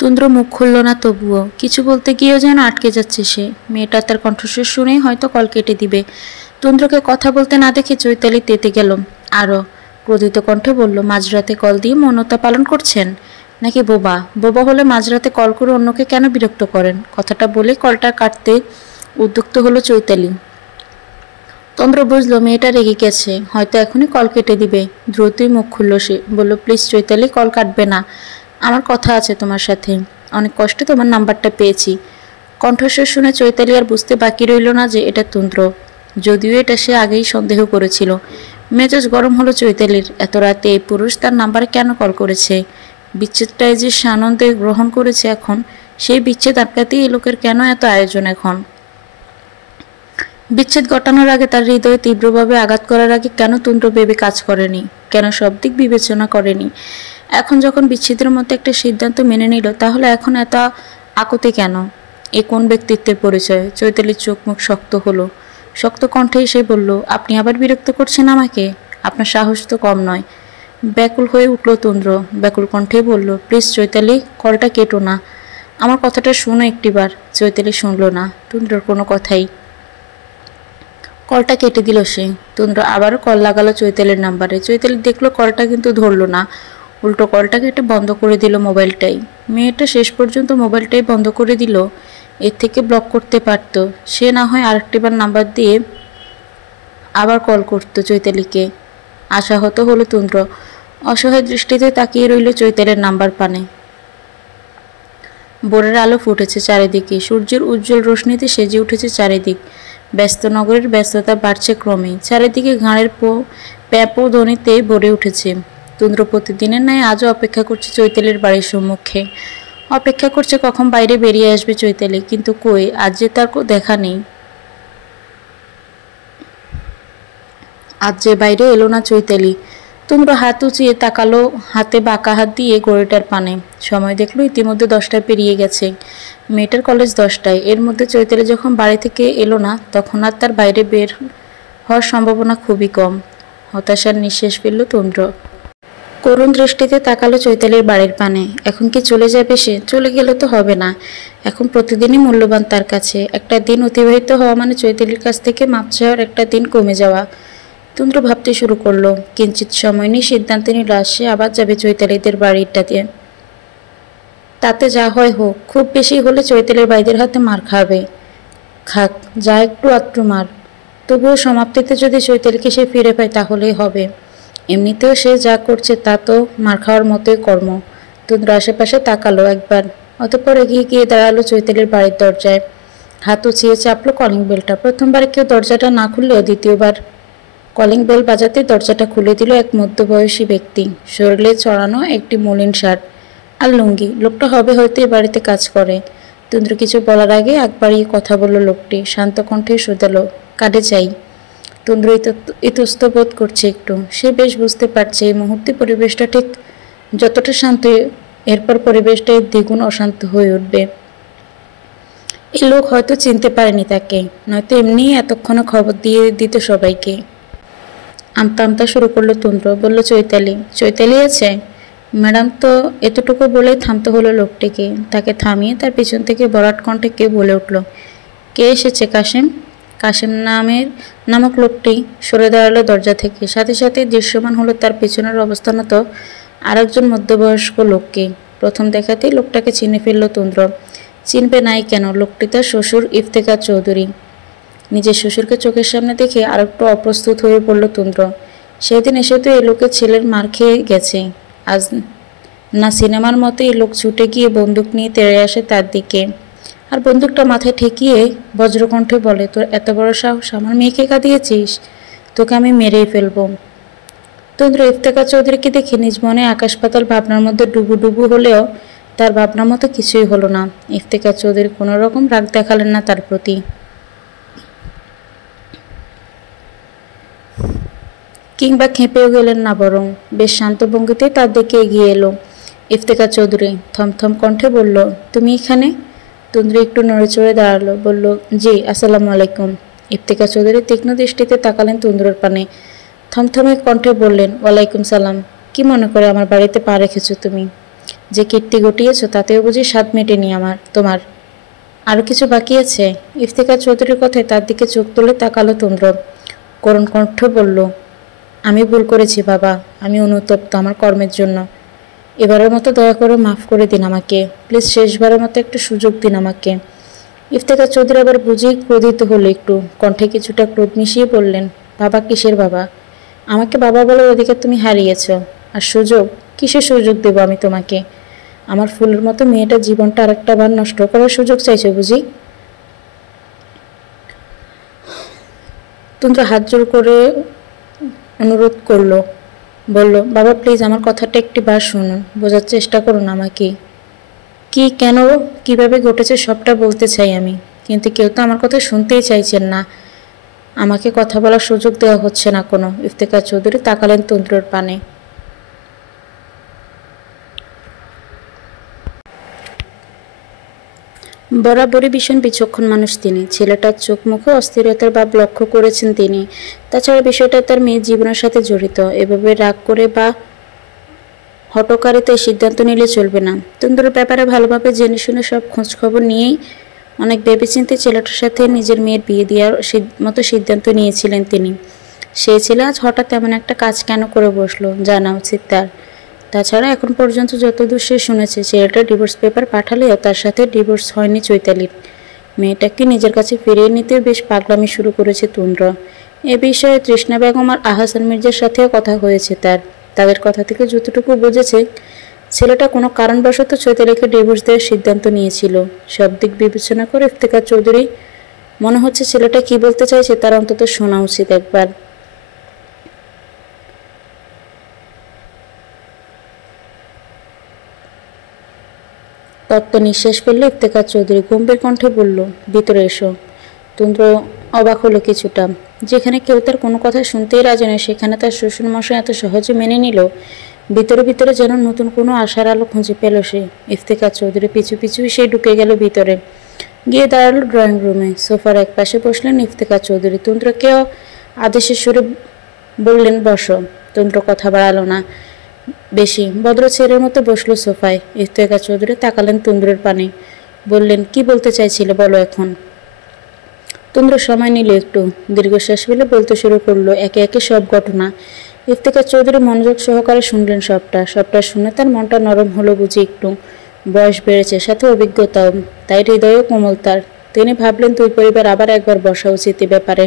তুন্দ্র মুখ খুলল না, তবুও কিছু বলতে গিয়েও যেন আটকে যাচ্ছে সে। মেয়েটা তার কণ্ঠস্বর শুনেই হয়তো কল কেটে দিবে। তুন্দ্রকে কথা বলতে না দেখে চৈতালি তেতে গেল আরও। ক্রোধিত কণ্ঠে বলল, মাঝরাতে কল দিয়ে মৌনতা পালন করছেন নাকি বোবা? বোবা হলে মাঝরাতে কল করে অন্যকে কেন বিরক্ত করেন? কথাটা বলে কলটা কাটতে উদ্যুক্ত হলো চৈতালি। তন্দ্র বুঝলো মেয়েটা রেগে গেছে, হয়তো এখনই কল কেটে দিবে। দ্রুতই মুখ খুলল সে, বলল, প্লিজ চৈতালি, কল কাটবে না, আমার কথা আছে তোমার সাথে। অনেক কষ্টে তোমার নাম্বারটা পেয়েছি। কণ্ঠস্বর শুনে চৈতালি আর বুঝতে বাকি রইল না যে এটা তুন্দ্র, যদিও এটা সে আগেই সন্দেহ করেছিল। মেজাজ গরম হলো চৈতালির। এত রাতে এই পুরুষ তার নাম্বারে কেন কল করেছে? বিচ্ছেদটাই যে সে আনন্দে গ্রহণ করেছে এখন, সেই বিচ্ছেদ আটকাতেই এই লোকের কেন এত আয়োজন এখন? বিচ্ছেদ ঘটানোর আগে তার হৃদয়ে তীব্রভাবে আঘাত করার আগে কেন তুন্দ্র ভেবে কাজ করেনি? কেন সব দিক বিবেচনা করেনি? এখন যখন বিচ্ছেদের মতো একটা সিদ্ধান্ত মেনে নিল, তাহলে এখন এত আকুতি কেন? এ কোন ব্যক্তিত্বের পরিচয়? চৈতালির চোখ মুখ শক্ত হলো। শক্ত কণ্ঠে এসে বলল, আপনি আবার বিরক্ত করছেন আমাকে? আপনার সাহস তো কম নয়। ব্যাকুল হয়ে উঠল তুন্দ্র, ব্যাকুল কণ্ঠে বলল, প্লিজ চৈতালি, কলটা কেটো না, আমার কথাটা শুনো একটিবার। চৈতালি শুনল না তুন্দ্রর কোনো কথাই। কলটা কেটে দিল সে। তুন্দ্র আবারও কল লাগালো চৈতালির নাম্বারে। চৈতালি দেখলো কলটা কিন্তু ধরলো না, উল্টো কলটা কেটে বন্ধ করে দিল মোবাইলটাই। মেয়েটা শেষ পর্যন্ত মোবাইলটাই বন্ধ করে দিল। এর থেকে ব্লক করতে পারত, সে না হয় আরেকটিবার নাম্বার দিয়ে আবার কল করত চৈতালিকে। আশাহত হলো তুন্দ্র, অসহায় দৃষ্টিতে তাকিয়ে রইল চৈতালির নাম্বার পানে। ভোরের আলো ফুটেছে চারিদিকে, সূর্যের উজ্জ্বল রোশনিতে সেজে উঠেছে চারিদিক। ব্যস্ত নগরের ব্যস্ততা বাড়ছে ক্রমেই, চারিদিকে গাঁড়ের প্যাপো ধ্বনিতে ভরে উঠেছে। তুন্দ্র প্রতিদিনের ন্যায় আজও অপেক্ষা করছে চৈতালির বাড়ির সম্মুখে। অপেক্ষা করছে কখন বাইরে বেরিয়ে আসবে চৈতালি, কিন্তু কই, আজ যে তার দেখা নেই। আজ যে বাইরে এলো না চৈতালি। তুন্দ্র হাত উঁচিয়ে তাকালো, হাতে বাঁকা হাত দিয়ে ঘড়িটার পানে। সময় দেখলো ইতিমধ্যে 10টা পেরিয়ে গেছে। মেয়েটার কলেজ 10টায়। এর মধ্যে চৈতালি যখন বাড়ি থেকে এলো না, তখন আর তার বাইরে বের হওয়ার সম্ভাবনা খুবই কম। হতাশার নিঃশ্বাস ফেলল তুন্দ্র। করুণ দৃষ্টিতে তাকালো চৈতালির বাড়ির পানে। এখন কি চলে যাবে সে? চলে গেলে তো হবে না, এখন প্রতিদিনই মূল্যবান তার কাছে। একটা দিন অতিবাহিত হওয়া মানে চৈতালির কাছ থেকে মাপ চাওয়ার একটা দিন কমে যাওয়া। তুন্দ্র ভাবতে শুরু করলো। কিঞ্চিত সময় নিয়ে সিদ্ধান্ত নিল সে আবার যাবে চৈতালিদের বাড়িটাতে। তাতে যা হয় হোক, খুব বেশি হলে চৈতালির ভাইদের হাতে মার খাবে। খাক, যা একটু আধটু মার। তবুও সমাপ্তিতে যদি চৈতালিকে সে ফিরে পায় তাহলেই হবে। এমনিতেও সে যা করছে তা তো মার খাওয়ার মতোই কর্ম। তুন্দ্র আশেপাশে তাকালো একবার, অতঃপর এগিয়ে গিয়ে দাঁড়ালো চৈতালির বাড়ির দরজায়। হাত উঁচিয়ে চাপলো কলিং বেলটা। প্রথমবার কেউ দরজাটা না খুললেও দ্বিতীয়বার কলিং বেল বাজাতে দরজাটা খুলে দিল এক মধ্যবয়সী ব্যক্তি। শরীরে চড়ানো একটি মলিন শার্ট আর লুঙ্গি। লোকটা হবে হয়তো এ বাড়িতে কাজ করে। তুন্দ্র কিছু বলার আগে একবারই কথা বলল লোকটি, শান্ত কণ্ঠে শোধালো, কাঠে চাই। তুন্দ্র ইতস্ত বোধ করছে একটু। সে বেশ বুঝতে পারছে এই মুহূর্তে পরিবেশটা ঠিক যতটা শান্ত, এরপর পরিবেশটা দ্বিগুণ অশান্ত হয়ে উঠবে। এই লোক হয়তো চিনতে পারেনি তাকে, নয়তো এমনি এতক্ষণে খবর দিয়ে দিত সবাইকে। আমতা আমতা শুরু করলো তুন্দ্র। বলল, চৈতালি। চৈতালি আছে? ম্যাডাম তো। এতটুকু বলেই থামতে হলো লোকটিকে। তাকে থামিয়ে তার পিছন থেকে বরাট কণ্ঠে কেউ বলে উঠল, কে এসেছে? কাশেম। কাশেম নামক লোকটি সরে দাঁড়ালো দরজা থেকে। সাথে সাথে দৃশ্যমান হলো তার পেছনের অবস্থানত আরেকজন মধ্যবয়স্ক লোককে। প্রথম দেখাতেই লোকটাকে চিনে ফেলল তুন্দ্র। চিনবে নাই কেন? লোকটি তার শ্বশুর ইফতেখার চৌধুরী। নিজের শ্বশুরকে চোখের সামনে দেখে আরেকটু অপ্রস্তুত হয়ে পড়ল তুন্দ্র। সেদিন এসে তো এই লোকের ছেলের মার খেয়ে গেছে। আজ না সিনেমার মতো এই লোক ছুটে গিয়ে বন্দুক নিয়ে তেড়ে আসে তার দিকে, আর বন্দুকটা মাথায় ঠেকিয়ে বজ্রকণ্ঠে বলে, তোর এত বড় সাহস, আমার মেয়েকে কাঁদিয়েছিস? তোকে আমি মেরেই ফেলবো। তুন্দ্র ইফতেখার চৌধুরীকে দেখে নিজ মনে আকাশ পাতাল ভাবনার মধ্যে ডুবু হলেও তার ভাবনার মতো কিছুই হলো না। ইফতেখার চৌধুরী কোনো রকম রাগ দেখালেন না তার প্রতি, কিংবা খেপেও গেলেন না, বরং বেশ শান্ত ভঙ্গিতে তার দিকে এগিয়ে এলো। ইফতেখার চৌধুরী থমথম কণ্ঠে বলল, তুমি এখানে? তুন্দ্র একটু নড়ে চড়ে দাঁড়ালো, বলল, জি, আসসালামু আলাইকুম। ইফতেখার চৌধুরী তীক্ষ্ণ দৃষ্টিতে তাকালেন তুন্দ্রর পানে। থমথমে কণ্ঠে বললেন, ওয়ালাইকুম সালাম। কি মনে করে আমার বাড়িতে পা রেখেছো তুমি? যে কীর্তি ঘটিয়েছ তাতেও বুঝি স্বাদ মেটেনি তোমার আরও কিছু বাকি আছে? ইফতেখার চৌধুরীর কথায় তার দিকে চোখ তুলে তাকালো তন্দ্র। করুণ কণ্ঠ বলল, আমি ভুল করেছি বাবা, আমি অনুতপ্ত আমার কর্মের জন্য। এবারের মতো দয়া করে মাফ করে দিন আমাকে, প্লিজ শেষবারের মতো একটা সুযোগ দিন আমাকে। ইফতেখার চৌধুরী আবার বুঝেই ক্রোধিত হলো একটু, কণ্ঠে কিছুটা ক্রোধ মিশিয়ে বললেন, বাবা কিসের বাবা? আমাকে বাবা বলার অধিকার তুমি হারিয়েছ। আর সুযোগ? কিসের সুযোগ দেব আমি তোমাকে? আমার ফুলের মতো মেয়েটার জীবনটা আরেকটা বার নষ্ট করার সুযোগ চাইছো বুঝি? তন্দ্রা হাত জোর করে অনুরোধ করলো, বলল, বাবা প্লিজ আমার কথাটা একটি বার শুনুন, বোঝার চেষ্টা করুন আমাকে। কি, কেন, কিভাবে ঘটেছে সবটা বলতে চাই আমি, কিন্তু কেউ তো আমার কথা শুনতেই চাইছেন না। আমাকে কথা বলার সুযোগ দেওয়া হচ্ছে না কোনো। ইফতেখার চৌধুরী তাকালেন তন্দ্রর পানে। বরাবরই ভীষণ বিচক্ষণ মানুষ তিনি। ছেলেটার চোখ মুখে অস্থিরতার ভাব লক্ষ্য করেছেন তিনি। তাছাড়া বিষয়টা তার মেয়ের জীবনের সাথে জড়িত। এভাবে রাগ করে বা হটকারিতায় সিদ্ধান্ত নিলে চলবে না। তন্দ্রের ব্যাপারে ভালোভাবে জেনে শুনে সব খোঁজখবর নিয়েই অনেক ভেবেচিন্তে ছেলেটার সাথে নিজের মেয়ের বিয়ে দেওয়ার মতো সিদ্ধান্ত নিয়েছিলেন তিনি। সেই ছেলে আজ হঠাৎ এমন একটা কাজ কেন করে বসলো জানা উচিত তার। তাছাড়া এখন পর্যন্ত যতদূর সে শুনেছে, ছেলেটা ডিভোর্স পেপার পাঠালেও তার সাথে ডিভোর্স হয়নি চৈতালির। মেয়েটাকে নিজের কাছে ফিরিয়ে নিতেও বেশ পাগলামি শুরু করেছে তন্দ্র। এ বিষয়ে তৃষ্ণা বেগম আর আহসান মির্জার সাথেও কথা হয়েছে তাদের কথা থেকে যতটুকু বুঝেছে, ছেলেটা কোনো কারণবশত চৈতালিকে ডিভোর্স দেওয়ার সিদ্ধান্ত নিয়েছিল। সব দিক বিবেচনা করে ইফতেখার চৌধুরী মনে হচ্ছে ছেলেটা কি বলতে চাইছে তার অন্তত শোনা উচিত একবার। তপ্ত নিঃশ্বাস ফেললে ইফতেখার চৌধুরী গম্ভীর কণ্ঠে বলল, ভিতরে এসো। তন্দ্র অবাক হলো কিছুটা। যেখানে কেউ তার কোনো কথা শুনতেই রাজি নয়, সেখানে তার শ্বশুরমশাই এত সহজে মেনে নিল। ভিতরে ভিতরে যেন নতুন কোনো আশার আলো খুঁজে পেল সে। ইফতেখার চৌধুরী পিছু পিছু সে ঢুকে গেল ভিতরে, গিয়ে দাঁড়ালো ড্রয়িং রুমে। সোফার এক পাশে বসলেন ইফতেখার চৌধুরী। তন্দ্রকেও আদেশের সুরে বললেন, বসো। তন্দ্র কথা বাড়ালো না বেশি, ভদ্র ছেলের মতো বসলো সোফায়। ইফতেখার চৌধুরী তাকালেন তন্দ্রের পানে, বললেন, কি বলতে চাইছিলে বলো এখন। তন্দ্র সময় নিল একটু, দীর্ঘশ্বাস ফেলে বলতে শুরু করলো একে একে সব ঘটনা। ইফতেখার চৌধুরী মনোযোগ সহকারে শুনলেন সবটা শুনে তার মনটা নরম হলো বুঝি একটু। বয়স বেড়েছে, সাথে অভিজ্ঞতাও, তাই হৃদয়ও কোমল তার। তিনি ভাবলেন দুই পরিবার আবার একবার বসা উচিত এ ব্যাপারে।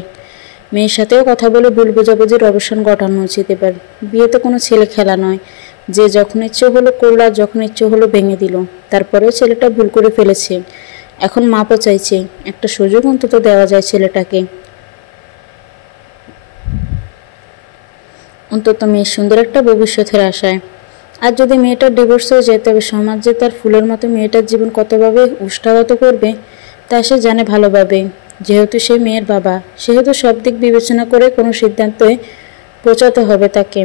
মেয়ের সাথেও কথা বলে ভুল বোঝাবুঝির অবসান ঘটানো উচিত এবার। বিয়ে তো কোনো ছেলে খেলা নয় যে যখন ইচ্ছে হলো করলো আর যখন ইচ্ছে হলো ভেঙে দিল। তারপরেও ছেলেটা ভুল করে ফেলেছে, এখন মাপও চাইছে। একটা সুযোগ অন্তত দেওয়া যায় ছেলেটাকে, অন্তত মেয়ের সুন্দর একটা ভবিষ্যতের আশায়। আর যদি মেয়েটার ডিভোর্স হয়ে যায়, তবে সমাজ যে তার ফুলের মতো মেয়েটার জীবন কতভাবে উষ্ঠাগত করবে তা সে জানে ভালোভাবে। যেহেতু সে মেয়ের বাবা, সেহেতু সব দিক বিবেচনা করে কোনো সিদ্ধান্তে পৌঁছাতে হবে তাকে।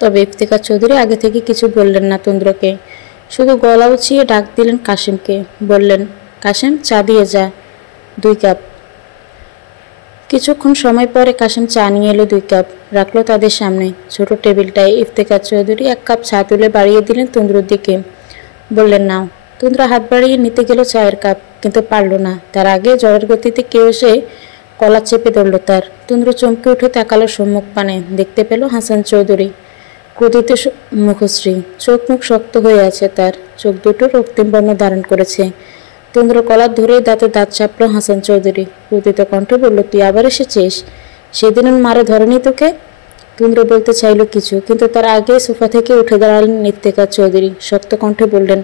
তবে ইফতেখার চৌধুরী আগে থেকে কিছু বললেন না তন্দ্রকে, শুধু গলা উঁচিয়ে ডাক দিলেন কাশিমকে। বললেন, কাশিম, চা দিয়ে যা 2 কাপ। কিছুক্ষণ সময় পরে কাশিম চা নিয়ে এলো 2 কাপ, রাখলো তাদের সামনে ছোট টেবিলটায়। ইফতেখার চৌধুরী 1 কাপ চা তুলে বাড়িয়ে দিলেন তন্দ্রর দিকে, বললেন, নাও। তন্দ্রা হাত বাড়িয়ে নিতে গেল চায়ের কাপ, কিন্তু পারল না। তার আগে জ্বরের গতিতে কেউ এসে কলা চেপে ধরল তার। তন্দ্র চমকে উঠে তাকালো সম্মুখ পানে, দেখতে পেল হাসান চৌধুরী, ক্রোধিত মুখশ্রী, চোখ মুখ শক্ত হয়ে আছে তার, চোখ দুটো রক্তিম বর্ণ ধারণ করেছে। তন্দ্র কলার ধরে দাঁতে দাঁত চাপল হাসান চৌধুরী, ক্রোধিত কণ্ঠে বলল, তুই আবার এসেছিস? সেদিন মারে ধরেনি তোকে? তন্দ্র বলতে চাইল কিছু, কিন্তু তার আগে সোফা থেকে উঠে দাঁড়ালেন ইফতেখার চৌধুরী, শক্ত কণ্ঠে বললেন,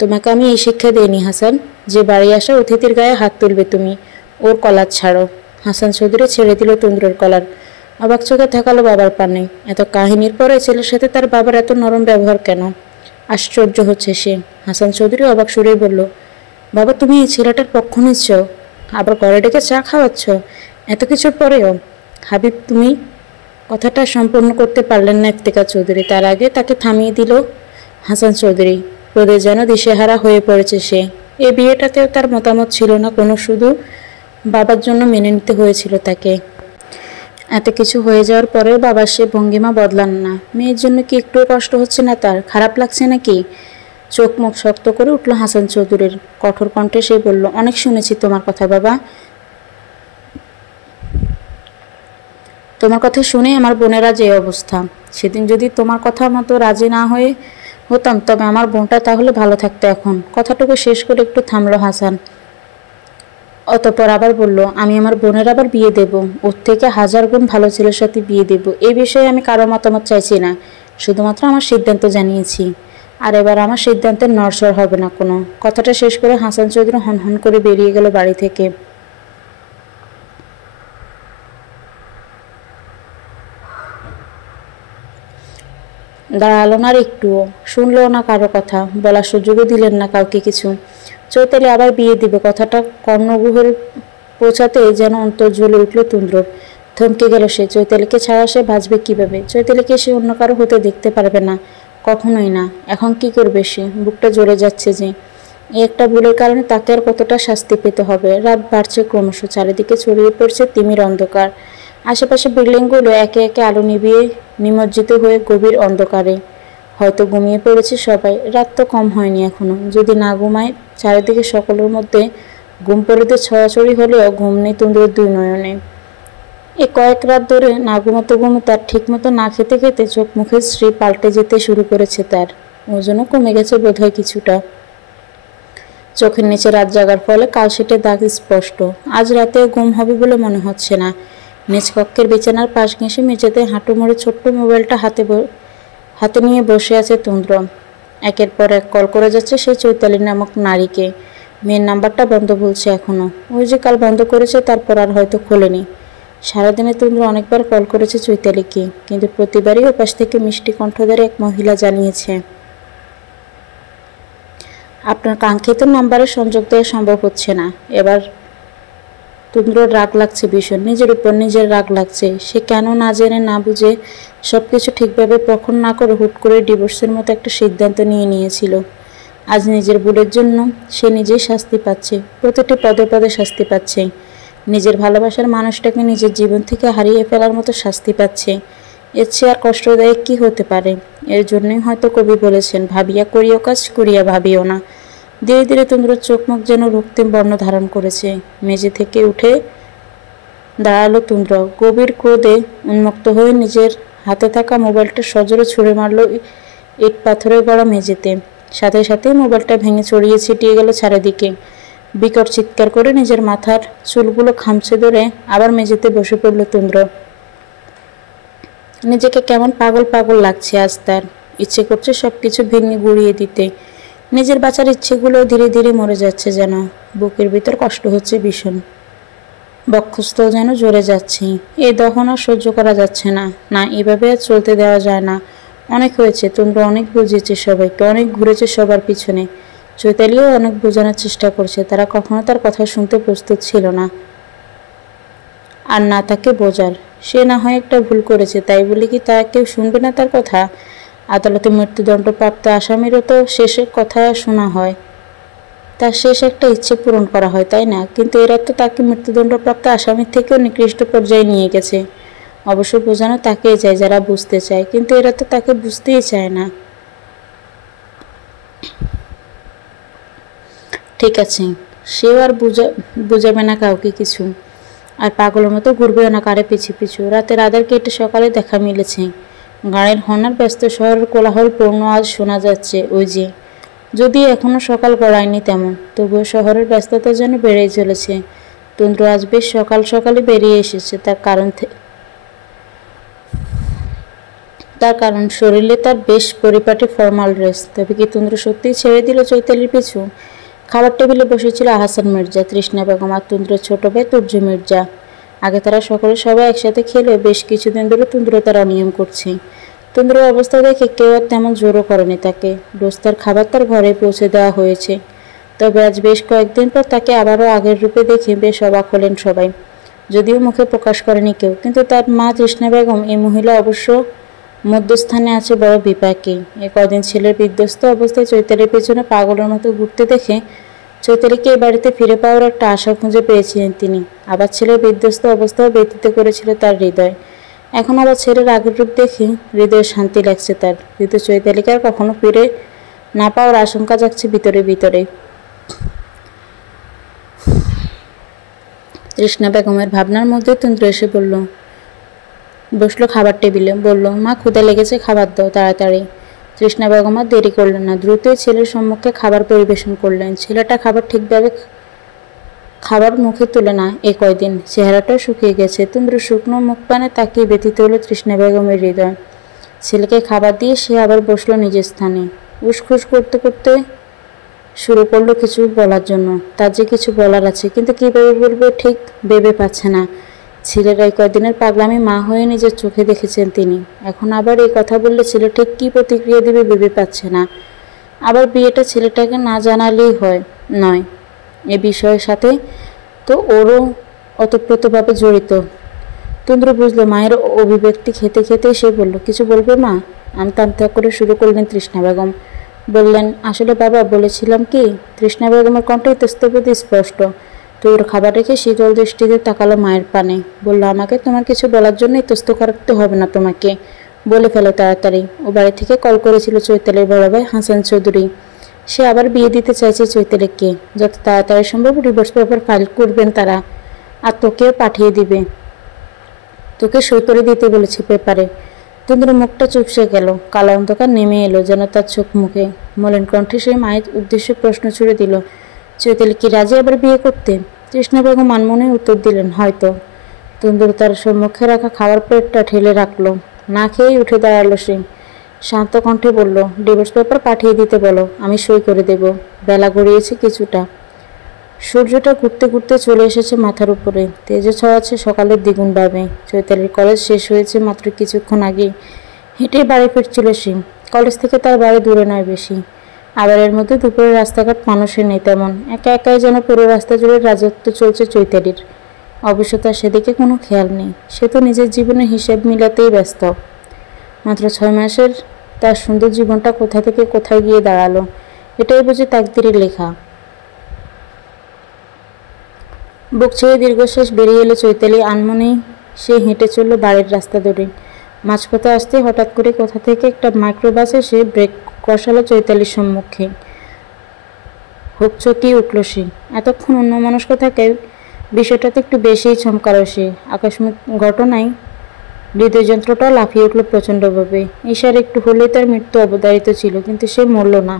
তোমাকে আমি এই শিক্ষা দিইনি হাসান, যে বাড়ি আসা অতিথির গায়ে হাত তুলবে তুমি। ওর কলার ছাড়ো। হাসান চৌধুরী ছেড়ে দিল তন্দ্রের কলার। অবাক চোখে থাকালো বাবার পানে। এত কাহিনীর পরে ছেলের সাথে তার বাবার এত নরম ব্যবহার কেন? আশ্চর্য হচ্ছে সে। হাসান চৌধুরী অবাক সুরেই বলল, বাবা, তুমি এই ছেলেটার পক্ষ নিচ্ছ, আবার ঘরে ডেকে চা খাওয়াচ্ছ এত কিছুর পরেও? হাবিব, তুমি কথাটা সম্পূর্ণ করতে পারলেন না ইফতেখার চৌধুরী। তার আগে তাকে থামিয়ে দিল হাসান চৌধুরী। ক্রোধে যেন দিশেহারা হয়ে পড়েছে সে। এ বিয়েটাতেও তার মতামত ছিল না কোনো, শুধু বাবার জন্য মেনে নিতে হয়েছিল তাকে। এত কিছু হয়ে যাওয়ার পরেও বাবার সে ভঙ্গিমা বদলান না। মেয়ের জন্য কি একটুও কষ্ট হচ্ছে না তার? খারাপ লাগছে নাকি? চোখ মুখ শক্ত করে উঠল হাসান চৌধুরীর। কঠোর কণ্ঠে সে বলল, অনেক শুনেছি তোমার কথা বাবা। তোমার কথা শুনে আমার বোনেরা যে অবস্থা। সেদিন যদি তোমার কথা মতো রাজি না হয়ে হতাম তবে আমার বোনটা তাহলে ভালো থাকতো এখন। কথাটুকু শেষ করে একটু থামলো হাসান। অতঃপর আবার বলল, আমি আমার বোনের আবার বিয়ে দেব। ওর থেকে 1000 গুণ ভালো ছেলের সাথে বিয়ে দেব। এই বিষয়ে আমি কারো মতামত চাইছি না, শুধুমাত্র আমার সিদ্ধান্ত জানিয়েছি। আর এবার আমার সিদ্ধান্তের নড়চড় হবে না কোনো। কথাটা শেষ করে হাসান চৌধুরী হনহন করে বেরিয়ে গেল বাড়ি থেকে। দাঁড়ালো না আর একটুও, শুনলেও না কারো কথা, বলার সুযোগও দিলেন না কাউকে কিছু। চৈতালি আবার বিয়ে দিবে কথাটা কর্ণগুহরে পৌঁছাতে যেন অন্তর জ্বলে উঠল তুন্দ্রর। থমকে গেল সে। চৈতালিকে ছাড়া সে বাঁচবে কিভাবে? চৈতালিকে সে অন্য কারো হতে দেখতে পারবে না, কখনোই না। এখন কি করবে সে? বুকটা জ্বলে যাচ্ছে যে। এই একটা ভুলের কারণে তাকে আর কতটা শাস্তি পেতে হবে। রাত বাড়ছে ক্রমশ, চারিদিকে ছড়িয়ে পড়ছে তিমির অন্ধকার। আশেপাশে বিল্ডিংগুলো একে একে আলো নিভিয়ে নিমজ্জিত হয়ে গভীর অন্ধকারে। হয়তো ঘুমিয়ে পড়েছে সবাই। রাত তো কম হয়নি এখনো। যদি না ঘুমায়, চারিদিকে সকলের মধ্যে ঘুম পড়িতে ছড়াছড়ি হলেও ঘুম নেই তুন্দ্রের দুই নয়নে। এ কয়েক রাত ধরে না ঘুমাতে তার ঠিকমতো না খেতে খেতে চোখ মুখের শ্রী পাল্টে যেতে শুরু করেছে তার। ওজনও কমে গেছে বোধহয় কিছুটা। চোখের নিচে রাত জাগার ফলে কালশিটের দাগ স্পষ্ট। আজ রাতেও ঘুম হবে বলে মনে হচ্ছে না। নিজ কক্ষের বিছানার পাশ ঘেঁষে মেঝেতে হাঁটু মুড়ে ছোট্ট মোবাইলটা হাতে নিয়ে বসে আছে তুন্দ্র। একের পর এক কল করে যাচ্ছে সেই চৈতালি নামক নারীকে। মেয়ের নাম্বারটা বন্ধ বলছে এখনো। ওই যে কাল বন্ধ করেছে, তারপর আর হয়তো খোলেনি। সারাদিনে তুন্দ্র অনেকবার কল করেছে চৈতালিকে, কিন্তু প্রতিবারই ওপাশ থেকে মিষ্টি কণ্ঠধারে এক মহিলা জানিয়েছে, আপনার কাঙ্ক্ষিত নাম্বারে সংযোগ দেওয়া সম্ভব হচ্ছে না। এবার তুন্দ্রর রাগ লাগছে ভীষণ, নিজের উপর নিজের রাগ লাগছে। সে কেন না জেনে না বুঝে সবকিছু ঠিকভাবে প্রখন না করে হুট করে ডিভোর্সের মতো একটা সিদ্ধান্ত নিয়েছিল। আজ নিজের ভুলের জন্য সে নিজেই শাস্তি পাচ্ছে, প্রতিটি পদে পদে শাস্তি পাচ্ছে। নিজের ভালোবাসার মানুষটাকে নিজের জীবন থেকে হারিয়ে ফেলার মতো শাস্তি পাচ্ছে। এর চেয়ে আর কষ্টদায়ক কি হতে পারে? এর জন্যই হয়তো কবি বলেছেন, ভাবিয়া করিও কাজ, করিয়া ভাবিও না। ধীরে ধীরে তুন্দ্রর চোখ মুখ যেন রক্তিম বর্ণ ধারণ করেছে। মেঝে থেকে উঠে দাঁড়ালো তুন্দ্র। গভীর ক্রোধে উন্মুক্ত হয়ে নিজের হাতে থাকা মোবাইলটা সজোরে ছুঁড়ে মারল ইট পাথরে গড়া মেঝেতে। সাথে সাথে মোবাইলটা ভেঙে ছড়িয়ে ছিটিয়ে গেল চারিদিকে। বিকট চিৎকার করে নিজের মাথার চুলগুলো খামচে ধরে আবার মেঝেতে বসে পড়ল তুন্দ্র। নিজেকে কেমন পাগল পাগল লাগছে আজ তার। ইচ্ছে করছে সবকিছু ভেঙে গুঁড়িয়ে দিতে। নিজের বাঁচার ইচ্ছেগুলো ধীরে ধীরে মরে যাচ্ছে যেন। বুকের ভিতর কষ্ট হচ্ছে ভীষণ। বক্ষস্থল যেন জ্বরে যাচ্ছে। এই দহন আর সহ্য করা যাচ্ছে না। না, এভাবে আর চলতে দেওয়া যায় না। অনেক হয়েছে। তুন্দ্র অনেক বুঝিয়েছে সবাইকে, অনেক ঘুরেছে সবার পিছনে। চৈতালিও অনেক বোঝানোর চেষ্টা করছে। তারা কখনো তার কথা শুনতে প্রস্তুত ছিল না, আর না তাকে বোঝার। সে না হয় একটা ভুল করেছে, তাই বলে কি তারা কেউ শুনবে না তার কথা? আদালতে মৃত্যুদণ্ডপ্রাপ্ত আসামিরও তো শেষের কথা শোনা হয়, তার শেষ একটা ইচ্ছে পূরণ করা হয়, তাই না? কিন্তু এরা তো তাকে মৃত্যুদণ্ডপ্রাপ্ত আসামির থেকেও নিকৃষ্ট পর্যায়ে নিয়ে গেছে। অবশ্য বোঝানো তাকেই চায় যারা বুঝতে চায়, কিন্তু এরা তো তাকে বুঝতেই চায় না। ঠিক আছে, সেও আর বুঝাবে না কাউকে কিছু, আর পাগলের মতো ঘুরবেও না কারে পিছু পিছু। রাতের আধার কেটে সকালে দেখা মিলেছে। গাড়ির হর্নার ব্যস্ত শহরের কোলাহল পূর্ণ আজ শোনা যাচ্ছে। ওই যে, যদিও এখনো সকাল গড়ায়নি তেমন, তবুও শহরের ব্যস্ততা যেন বেড়েই চলেছে। তুন্দ্র আজ বেশ সকাল সকালে বেরিয়ে এসেছে। তার কারণ শরীরে তার বেশ পরিপাটি ফর্মাল ড্রেস। তবে কি তুন্দ্র সত্যিই ছেড়ে দিল চৈতালির পিছু? খাবার টেবিলে বসেছিল আহসান মির্জা, তৃষ্ণা বেগম আর তুন্দ্রের ছোট ভাই তুর্য মির্জা। আগে তারা সবাই একসাথে খেলে বেশ কিছুদিন ধরে তুন্দ্র তার অনিয়ম করছে। তুন্দ্রের অবস্থা দেখে কেউ আর তেমন জোরও করেনি তাকে। রোজ তার খাবার তার ঘরে পৌঁছে দেওয়া হয়েছে। তবে আজ বেশ কয়েকদিন পর তাকে আবারও আগের রূপে দেখে বেশ অবাক হলেন সবাই, যদিও মুখে প্রকাশ করেনি কেউ। কিন্তু তার মা তৃষ্ণা বেগম, এই মহিলা অবশ্য মধ্যস্থানে আছে বড় বিপাকে। এ কদিন ছেলের বিধ্বস্ত অবস্থায় চৈতালির পেছনে পাগলের মতো ঘুরতে দেখে চৈতালিকে এ বাড়িতে ফিরে পাওয়ার একটা আশা খুঁজে পেয়েছিলেন তিনি। আবার ছেলের বিধ্বস্ত অবস্থাও ব্যতীত করেছিল তার হৃদয়। এখন আবার ছেলের আগের রূপ দেখে হৃদয়ে শান্তি লাগছে তার, কিন্তু চৈতালিকে আর কখনো ফিরে না পাওয়ার আশঙ্কা জাগছে ভিতরে ভিতরে। তৃষ্ণা বেগমের ভাবনার মধ্যে তন্দ্র এসে বসলো খাবার টেবিলে। বলল, মা ক্ষুধা লেগেছে, খাবার দাও তাড়াতাড়ি। তৃষ্ণা বেগম আর দেরি করলেন না, দ্রুতই ছেলের সম্মুখে খাবার পরিবেশন করলেন। ছেলেটা ঠিকভাবে খাবার মুখে তুলে না এ কয়দিন, চেহারাটাও শুকিয়ে গেছে। তন্দ্র শুকনো মুখ পানে তাকিয়ে ব্যথিত হলো তৃষ্ণা বেগমের হৃদয়। ছেলেকে খাবার দিয়ে সে আবার বসলো নিজের স্থানে। উসখুস করতে করতে শুরু করলো কিছু বলার জন্য। তার যে কিছু বলার আছে, কিন্তু কীভাবে বলবে ঠিক ভেবে পাচ্ছে না। ছেলের এই কয়দিনের পাগলামি মা হয়ে নিজের চোখে দেখেছেন তিনি। এখন আবার এই কথা বললে ছেলে ঠিক কী প্রতিক্রিয়া দেবে ভেবে পাচ্ছে না। আবার বিয়েটা ছেলেটাকে না জানালেই নয়, এ বিষয়ের সাথে তো ওরও ওতপ্রোতভাবে জড়িত। তন্দ্র বুঝলো মায়ের অভিব্যক্তি খেতে খেতে সে বলল, কিছু বলবে মা? আমতা আমতা করে শুরু করলেন তৃষ্ণা বেগম। বললেন, আসলে বাবা বলেছিলাম কি। তৃষ্ণা বেগমের কণ্ঠ ইতস্তত স্পষ্ট। তন্দ্র খাবার রেখে শীতল দৃষ্টিতে তাকালো মায়ের পানে। বলল, আমাকে তোমার কিছু বলার জন্য ইতস্ত করতে হবে না তোমাকে, বলে ফেলো তাড়াতাড়ি। ও বাড়ি থেকে কল করেছিল চৈতালির বড় ভাই হাসান চৌধুরী। সে আবার বিয়ে দিতে চাইছে চৈতালিকে। যত তাড়াতাড়ি সম্ভব ডিভোর্স পেপার ফাইল করবেন তারা, আর তোকেও পাঠিয়ে দিবে। তোকে সই করে দিতে বলেছে পেপারে। তন্দ্র মুখটা চুপসে গেল, কালো অন্ধকার নেমে এলো যেন তার চোখ মুখে। মলিন কণ্ঠে সে মায়ের উদ্দেশ্যে প্রশ্ন ছুড়ে দিল, চৈতালি কি রাজি আবার বিয়ে করতে? তৃষ্ণা বেগম আনমনে উত্তর দিলেন, হয়তো। তন্দ্র তার সম্মুখে রাখা খাবার প্লেটটা ঠেলে রাখলো। না খেয়েই উঠে দাঁড়ালো সে। শান্ত কণ্ঠে বলল, ডিভোর্স পেপার পাঠিয়ে দিতে বলো, আমি সই করে দেব। বেলা গড়িয়েছে কিছুটা। সূর্যটা ঘুরতে ঘুরতে চলে এসেছে মাথার উপরে, তেজে ছড়াচ্ছে সকালের দ্বিগুণ ভাবে। চৈতালির কলেজ শেষ হয়েছে মাত্র কিছুক্ষণ আগে। হেঁটে বাড়ি ফিরছিল সে। কলেজ থেকে তার বাড়ি দূরে নয় বেশি। আবার এর মধ্যে দুপুরের রাস্তাঘাট মানুষের নেই তেমন। একা একাই যেন পুরো রাস্তা জুড়ে রাজত্ব চলছে চৈতালির। অবশ্য তার সেদিকে কোনো খেয়াল নেই। সে তো নিজের জীবনে হিসেব মিলাতেই ব্যস্ত। মাত্র 6 মাসের তার সুন্দর জীবনটা কোথা থেকে কোথায় গিয়ে দাঁড়ালো, এটাই বুঝি তাকদিরের লেখা। বুক ছেড়ে দীর্ঘশ্বাস বেরিয়ে এলো চৈতালি। আনমনেই সে হেঁটে চলল বাড়ির রাস্তা ধরে। মাঝপথে আসতে হঠাৎ করে কোথা থেকে একটা মাইক্রোবাস এসে ব্রেক কষালো চৈতালির সম্মুখে। হকচকিয়ে উঠল সে। এতক্ষণ অন্যমনস্ক থাকায় বিষয়টাতে একটু বেশিই চমকালো সে। আকস্মিক ঘটনায় হৃদয়যন্ত্রটাও লাফিয়ে উঠল প্রচণ্ডভাবে। ঈশার একটু হলেই তার মৃত্যু অবধারিত ছিল, কিন্তু সে মরল না,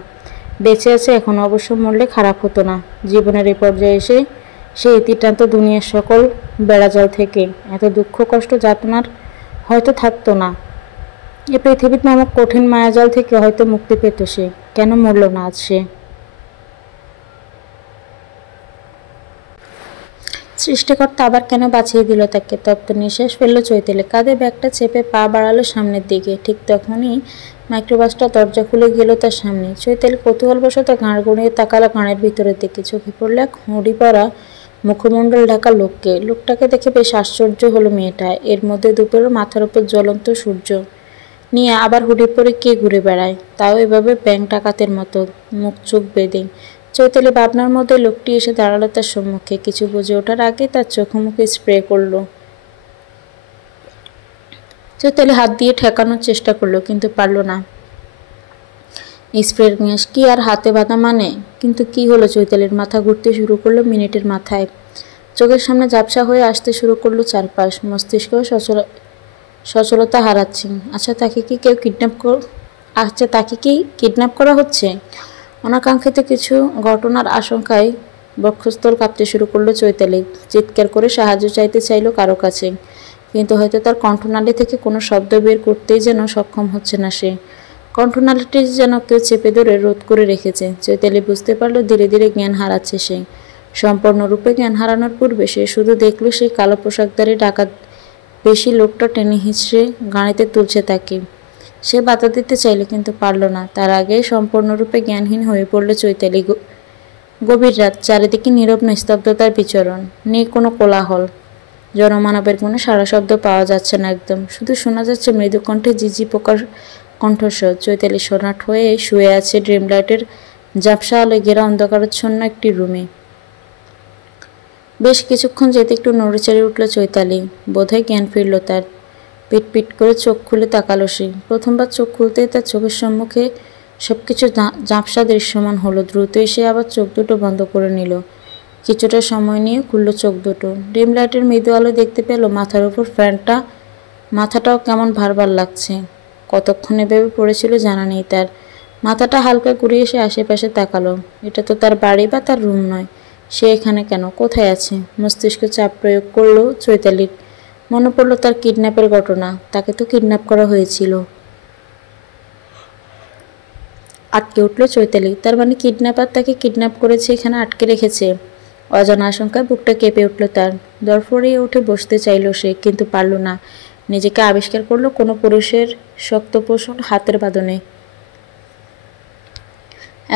বেঁচে আছে এখন। অবশ্য মরলে খারাপ হতো না। জীবনের এই পর্যায়ে এসে সে ইতিটান্ত দুনিয়ার সকল বেড়াজাল থেকে, এত দুঃখ কষ্ট যাতনার হয়তো থাকতো না। এ পৃথিবীর নামক কঠিন মায়াজাল থেকে হয়তো মুক্তি পেত সে। কেন মরল না আজ সে? সৃষ্টিকর্তা আবার কেন বাঁচিয়ে দিল তাকে? তপ্ত নিঃশ্বাস ফেলল চৈতালি। কাঁধে ব্যাগটা চেপে পা বাড়ালো সামনের দিকে। ঠিক তখনই মাইক্রোবাসটা দরজা খুলে গেল তার সামনে। চৈতালি কৌতূহলবশত ঘাড় ঘুরিয়ে তাকালো কানের ভিতরের দিকে। চোখে পড়ল এক হুঁড়ি পরা মুখমণ্ডল ঢাকা লোককে। লোকটাকে দেখে বেশ আশ্চর্য হলো মেয়েটা। এর মধ্যে দুপুরের মাথার উপর জ্বলন্ত সূর্য নিয়ে আবার হুডি পরে কে ঘুরে বেড়ায়, তাও এভাবে ব্যাঙ ডাকাতের মতো, মুখ চোখ বেঁধে। চৈতালি ভাবনার মধ্যে লোকটি এসে দাঁড়ালো তার সম্মুখে। কিছু বুঝে ওঠার আগে তার চোখে মুখে স্প্রে করলো। চৈতালি হাত দিয়ে ঠেকানোর চেষ্টা করলো, কিন্তু পারল না। স্প্রের গ্যাস কি আর হাতে বাঁধা মানে? কিন্তু কি হলো? চৈতালির মাথা ঘুরতে শুরু করলো মিনিটের মাথায়। চোখের সামনে ঝাপসা হয়ে আসতে শুরু করলো চারপাশ। মস্তিষ্ক সচলতা হারাচ্ছে। তাকে কি কিডন্যাপ করা হচ্ছে? অনাকাঙ্ক্ষিত কিছু ঘটনার আশঙ্কায় বক্ষস্থল কাঁপতে শুরু করলো চৈতালি। চিৎকার করে সাহায্য চাইতে চাইল কারো কাছে, কিন্তু হয়তো তার কণ্ঠনালী থেকে কোনো শব্দ বের করতেই যেন সক্ষম হচ্ছে না সে। কণ্ঠনালীটি যেন কেউ চেপে ধরে রোধ করে রেখেছে। চৈতালি বুঝতে পারল ধীরে ধীরে জ্ঞান হারাচ্ছে সে। সম্পূর্ণরূপে জ্ঞান হারানোর পূর্বে সে শুধু দেখল সেই কালো পোশাকধারী ডাকাত বেশি লোকটা টেনে হিঁচড়ে গাড়িতে তুলছে তাকে। সে বাধা দিতে চাইল, কিন্তু পারল না। তার আগেই সম্পূর্ণরূপে জ্ঞানহীন হয়ে পড়ল চৈতালি। গভীর রাত, চারিদিকে নীরব নিস্তব্ধতার বিচরণ। নেই কোনো কোলাহল, জনমানবের কোনো সারা শব্দ পাওয়া যাচ্ছে না একদম। শুধু শোনা যাচ্ছে মৃদু কণ্ঠে ঝিঝি পোকার কণ্ঠস্বর। চৈতালি সনাট হয়ে শুয়ে আছে ড্রিমলাইটের ঝাপসা আলোয় ঘেরা অন্ধকারাচ্ছন্ন একটি রুমে। বেশ কিছুক্ষণ যেতে একটু নড়েচড়ে উঠল চৈতালি। বোধহয় জ্ঞান ফিরল তার। পিট পিট করে চোখ খুলে তাকালো সে। প্রথমবার চোখ খুলতেই তার চোখের সম্মুখে সবকিছু ঝাপসা দৃশ্যমান হলো। দ্রুতই সে আবার চোখ দুটো বন্ধ করে নিল। কিছুটা সময় নিয়ে খুলল চোখ দুটো। ডিম লাইটের মৃদু আলো দেখতে পেল মাথার উপর ফ্যানটা। মাথাটাও কেমন ভার লাগছে। কতক্ষণে ভেবে পড়েছিল জানা নেই তার। মাথাটা হালকা ঘুরিয়ে সে আশেপাশে তাকালো। এটা তো তার বাড়ি বা তার রুম নয়। সে এখানে কেন, কোথায় আছে? মস্তিষ্কে চাপ প্রয়োগ করলো চৈতালির। মনে পড়ল তার কিডন্যাপের ঘটনা। তাকে তো কিডন্যাপ করা হয়েছিল। আটকে উঠল চৈতালি। তার মানে কিডন্যাপার তাকে কিডন্যাপ করেছে, এখানে আটকে রেখেছে। অজানা আশঙ্কায় বুকটা কেঁপে উঠল তার। দরফড়িয়ে উঠে বসতে চাইল সে, কিন্তু পারল না। নিজেকে আবিষ্কার করলো কোনো পুরুষের শক্তপোষণ হাতের বাঁধনে।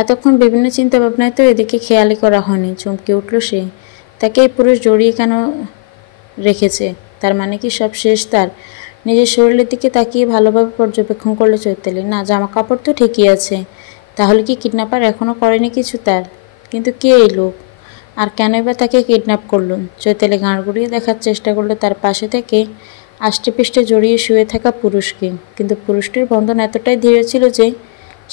এতক্ষণ বিভিন্ন চিন্তা ভাবনায় তো এদিকে খেয়ালই করা হয়নি। চমকে উঠল সে। তাকে এই পুরুষ জড়িয়ে কেন রেখেছে? তার মানে কি সব শেষ তার? নিজের শরীরের দিকে তাকিয়ে ভালোভাবে পর্যবেক্ষণ করলো চৈতালি। না, জামা কাপড় তো ঠিকই আছে। তাহলে কি কিডন্যাপার এখনও করেনি কিছু তার? কিন্তু কে এই লোক, আর কেনই বা তাকে কিডন্যাপ করল? চৈতালি গাঁড় ঘুরিয়ে দেখার চেষ্টা করলো তার পাশে থেকে আষ্টেপৃষ্টে জড়িয়ে শুয়ে থাকা পুরুষকে। কিন্তু পুরুষটির বন্ধন এতটাই দৃঢ় ছিল যে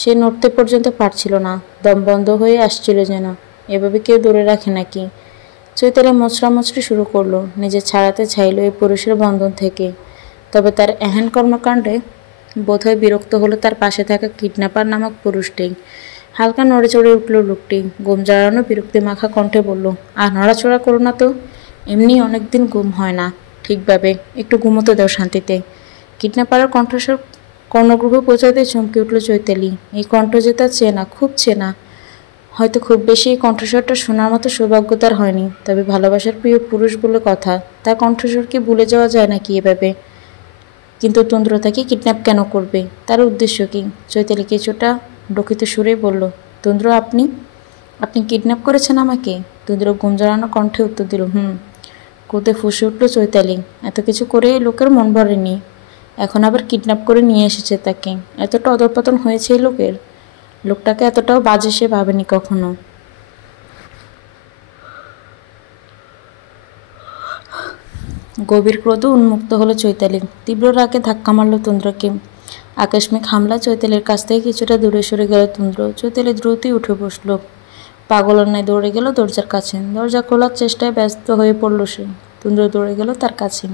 সে নড়তে পর্যন্ত পারছিল না। দম বন্ধ হয়ে আসছিল যেন। এভাবে কেউ দূরে রাখে নাকি? চৈতালি মোচড়ামুচড়ি শুরু করলো। নিজে ছাড়াতে চাইল এই পুরুষের বন্ধন থেকে। তবে তার এহেন কর্মকাণ্ডে বোধহয় বিরক্ত হলো তার পাশে থাকা কিডন্যাপার নামক পুরুষটি। হালকা নড়ে চড়ে উঠল লোকটি। ঘুম জড়ানো বিরক্তি মাখা কণ্ঠে বলল, আর নড়াচড়া করো না তো। এমনি অনেকদিন ঘুম হয় না ঠিকভাবে, একটু ঘুমোতে দাও শান্তিতে। কিডন্যাপারের কণ্ঠস্বর কর্ণগ্রহ পৌঁছাতে চমকে উঠল চৈতালি। এই কণ্ঠ যে তার চেনা, খুব চেনা। হয়তো খুব বেশি এই কণ্ঠস্বরটা শোনার মতো সৌভাগ্য তার হয়নি, তবে ভালোবাসার প্রিয় পুরুষ বলে কথা। তার কণ্ঠস্বর কি ভুলে যাওয়া যায় নাকি এভাবে? কিন্তু তন্দ্র তাকে কিডন্যাপ কেন করবে? তার উদ্দেশ্য কি? চৈতালি কিছুটা ডকিত সুরে বলল, তন্দ্র আপনি আপনি কিডন্যাপ করেছেন আমাকে? তন্দ্র গুঞ্জরানো কণ্ঠে উত্তর দিল, ক্রোধে ফুঁসে উঠল চৈতালি। এত কিছু করে লোকের মন ভরেনি, এখন আবার কিডন্যাপ করে নিয়ে এসেছে তাকে। এতটা অধঃপতন হয়েছে এই লোকের। লোকটাকে এতটাও বাজে সে ভাবেনি কখনো। গভীর ক্রোধে উন্মুক্ত হলো চৈতালি। তীব্র রাগে ধাক্কা মারল তন্দ্রকে। আকস্মিক হামলা চৈতালির কাছ থেকে কিছুটা দূরে সরে গেল তন্দ্র। চৈতালি দ্রুতই উঠে বসল। পাগলের ন্যায় দৌড়ে গেল দরজার কাছে। দরজা খোলার চেষ্টায় ব্যস্ত হয়ে পড়ল সে। তন্দ্র দৌড়ে গেল তার কাছে।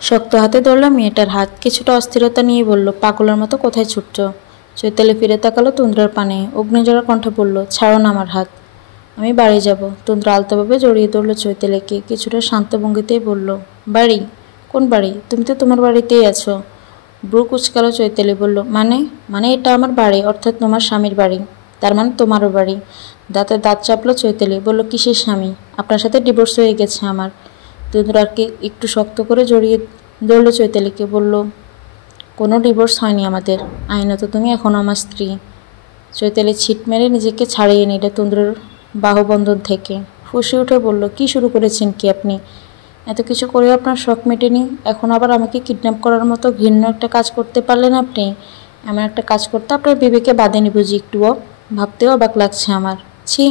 শক্ত হাতে ধরল মেয়েটার হাত। কিছুটা অস্থিরতা নিয়ে বলল, পাগলের মতো কোথায় ছুটছ? চৈতালি ফিরে তাকালো তন্দ্রার পানে। অগ্নিজোড়া কণ্ঠে বলল, ছাড়ো না আমার হাত, আমি বাড়ি যাব। তন্দ্রা আলতোভাবে জড়িয়ে ধরল চৈতালিকে। কিছুটা শান্ত ভঙ্গিতেই বলল, বাড়ি? কোন বাড়ি? তুমি তো তোমার বাড়িতেই আছো। ব্রু কুচকালো চৈতালি। বলল, মানে? মানে এটা আমার বাড়ি, অর্থাৎ তোমার স্বামীর বাড়ি। তার মানে তোমারও বাড়ি। দাঁতে দাঁত চাপলো চৈতালি। বলল, কিসের স্বামী? আপনার সাথে ডিভোর্স হয়ে গেছে আমার। তন্দ্রাকে একটু শক্ত করে জড়িয়ে ধরল চৈতালিকে। বলল, কোনো ডিভোর্স হয়নি আমাদের। আইনত তুমি এখনও আমার স্ত্রী। চৈতালি ছিট মেরে নিজেকে ছাড়িয়ে নিল তন্দ্রের বাহুবন্ধন থেকে। ফুঁসে উঠে বলল, কি শুরু করেছেন কি আপনি? এত কিছু করেও আপনার শখ মেটেনি, এখন আবার আমাকে কিডন্যাপ করার মতো ঘৃণ্য একটা কাজ করতে পারলেন আপনি? এমন একটা কাজ করতে আপনার বিবেকে বাঁধেনি বুঝি একটুও? ভাবতেও অবাক লাগছে আমার। ছি!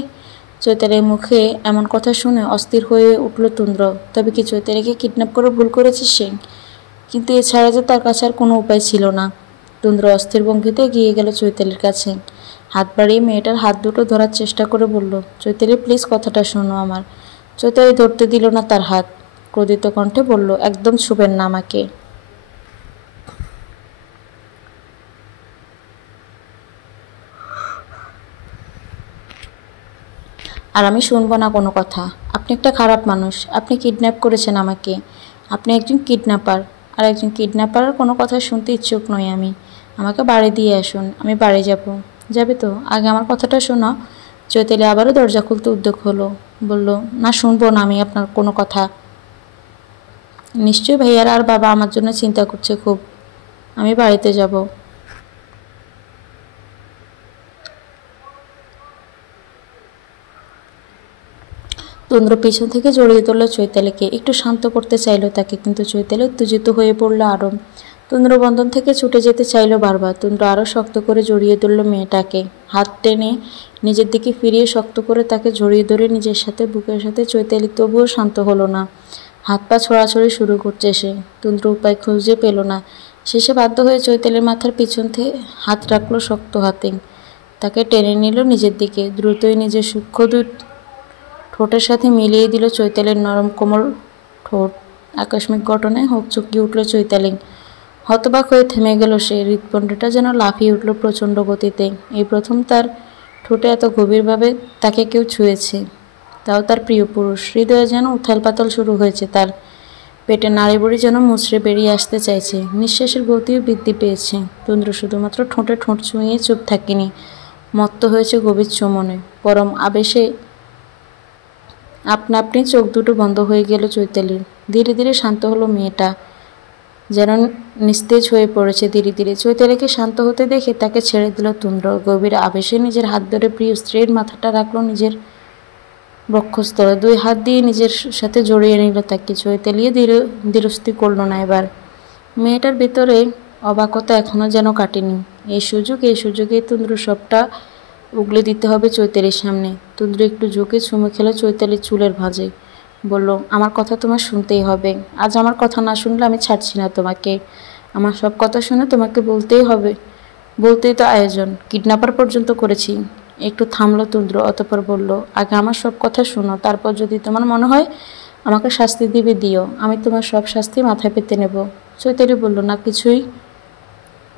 চৈতালির মুখে এমন কথা শুনে অস্থির হয়ে উঠল তন্দ্র। তবে কি চৈতালিকে কিডন্যাপ করে ভুল করেছে সে? কিন্তু এছাড়া যে তার কাছে আর কোনো উপায় ছিল না। তন্দ্র অস্থির ভঙ্গিতে গিয়ে গেল চৈতালির কাছে। হাত বাড়িয়ে মেয়েটার হাত দুটো ধরার চেষ্টা করে বলল, চৈতালি প্লিজ কথাটা শোনো আমার। চৈতালি ধরতে দিল না তার হাত। ক্রোধিত কণ্ঠে বলল, একদম ছুবেন না আমাকে। আর আমি শুনবো না কোনো কথা। আপনি একটা খারাপ মানুষ। আপনি কিডন্যাপ করেছেন আমাকে। আপনি একজন কিডন্যাপার। আর একজন কিডন্যাপারের কোনো কথা শুনতে ইচ্ছুক নই আমি। আমাকে বাড়ি দিয়ে আসুন, আমি বাড়ি যাব। যাবে তো? আগে আমার কথাটা শোনো। চৈতালি আবারও দরজা খুলতে উদ্যোগ হলো। বলল, না, শুনবো না আমি আপনার কোনো কথা। নিশ্চয়ই ভাইয়ারা আর বাবা আমার জন্য চিন্তা করছে খুব। আমি বাড়িতে যাব। তন্দ্র পিছন থেকে জড়িয়ে ধরল চৈতালিকে। একটু শান্ত করতে চাইল তাকে, কিন্তু চৈতালি উত্তেজিত হয়ে পড়ল আরও। তুন্দ্র বন্ধন থেকে ছুটে যেতে চাইল বারবার। তুন্দ্র আরও শক্ত করে জড়িয়ে ধরল মেয়েটাকে, হাত টেনে নিজের দিকে ফিরিয়ে শক্ত করে তাকে জড়িয়ে ধরে নিজের সাথে বুকের সাথে চৈতালি তবুও শান্ত হলো না। হাত পা ছড়াছড়ি শুরু করছে সে। তুন্দ্র উপায় খুঁজে পেল না। শেষে বাধ্য হয়ে চৈতালির মাথার পিছন থেকে হাত রাখলো শক্ত হাতে, তাকে টেনে নিল নিজের দিকে। দ্রুতই নিজের সূক্ষ্ম দুই ঠোঁটের সাথে মিলিয়ে দিল চৈতালির নরম কোমল ঠোঁট। আকস্মিক ঘটনায় হোক চকিয়ে উঠল চৈতালি। হতবাক হয়ে থেমে গেল সে। হৃৎপিণ্ডটা যেন লাফিয়ে উঠল প্রচণ্ড গতিতে। এই প্রথম তার ঠোঁটে এত গভীরভাবে তাকে কেউ ছুঁয়েছে, তাও তার প্রিয় পুরুষ। হৃদয়ে যেন উথাল পাতাল শুরু হয়েছে তার। পেটে নাড়িভুড়ি যেন মুচড়ে বেরিয়ে আসতে চাইছে। নিঃশ্বাসের গতিও বৃদ্ধি পেয়েছে। তুন্দ্র শুধুমাত্র ঠোঁটে ঠোঁট ছুঁয়ে চুপ থাকেনি, মত্ত হয়েছে গভীর চুম্বনে। পরম আবেশে আপনা আপনি চোখ দুটো বন্ধ হয়ে গেল চৈতালির। ধীরে ধীরে শান্ত হলো মেয়েটা, যেন নিস্তেজ হয়ে পড়েছে ধীরে ধীরে। চৈতালিকে শান্ত হতে দেখে তাকে ছেড়ে দিল তুন্দ্র। গভীর আবেশে নিজের হাত ধরে প্রিয় স্ত্রীর মাথাটা রাখলো নিজের বক্ষস্থলে। দুই হাত দিয়ে নিজের সাথে জড়িয়ে নিল তাকে। চৈতালি ধীরস্থি করল না এবার। মেয়েটার ভিতরে অবাকতা এখনো যেন কাটেনি। এই সুযোগে তুন্দ্র সবটা উগলে দিতে হবে চৈতালির সামনে। তুন্দ্র একটু ঝুঁকে চুমু খেলো চৈতালির চুলের ভাঁজে। বলল, আমার কথা তোমার শুনতেই হবে। আজ আমার কথা না শুনলে আমি ছাড়ছি না তোমাকে। আমার সব কথা শুনে তোমাকে বলতেই হবে। বলতেই তো আয়োজন, কিডন্যাপার পর্যন্ত করেছি। একটু থামলো তুন্দ্র, অতঃপর বলল, আগে আমার সব কথা শুনো, তারপর যদি তোমার মনে হয় আমাকে শাস্তি দিবে দিও, আমি তোমার সব শাস্তি মাথায় পেতে নেব। চৈতালি বলল, না, কিছুই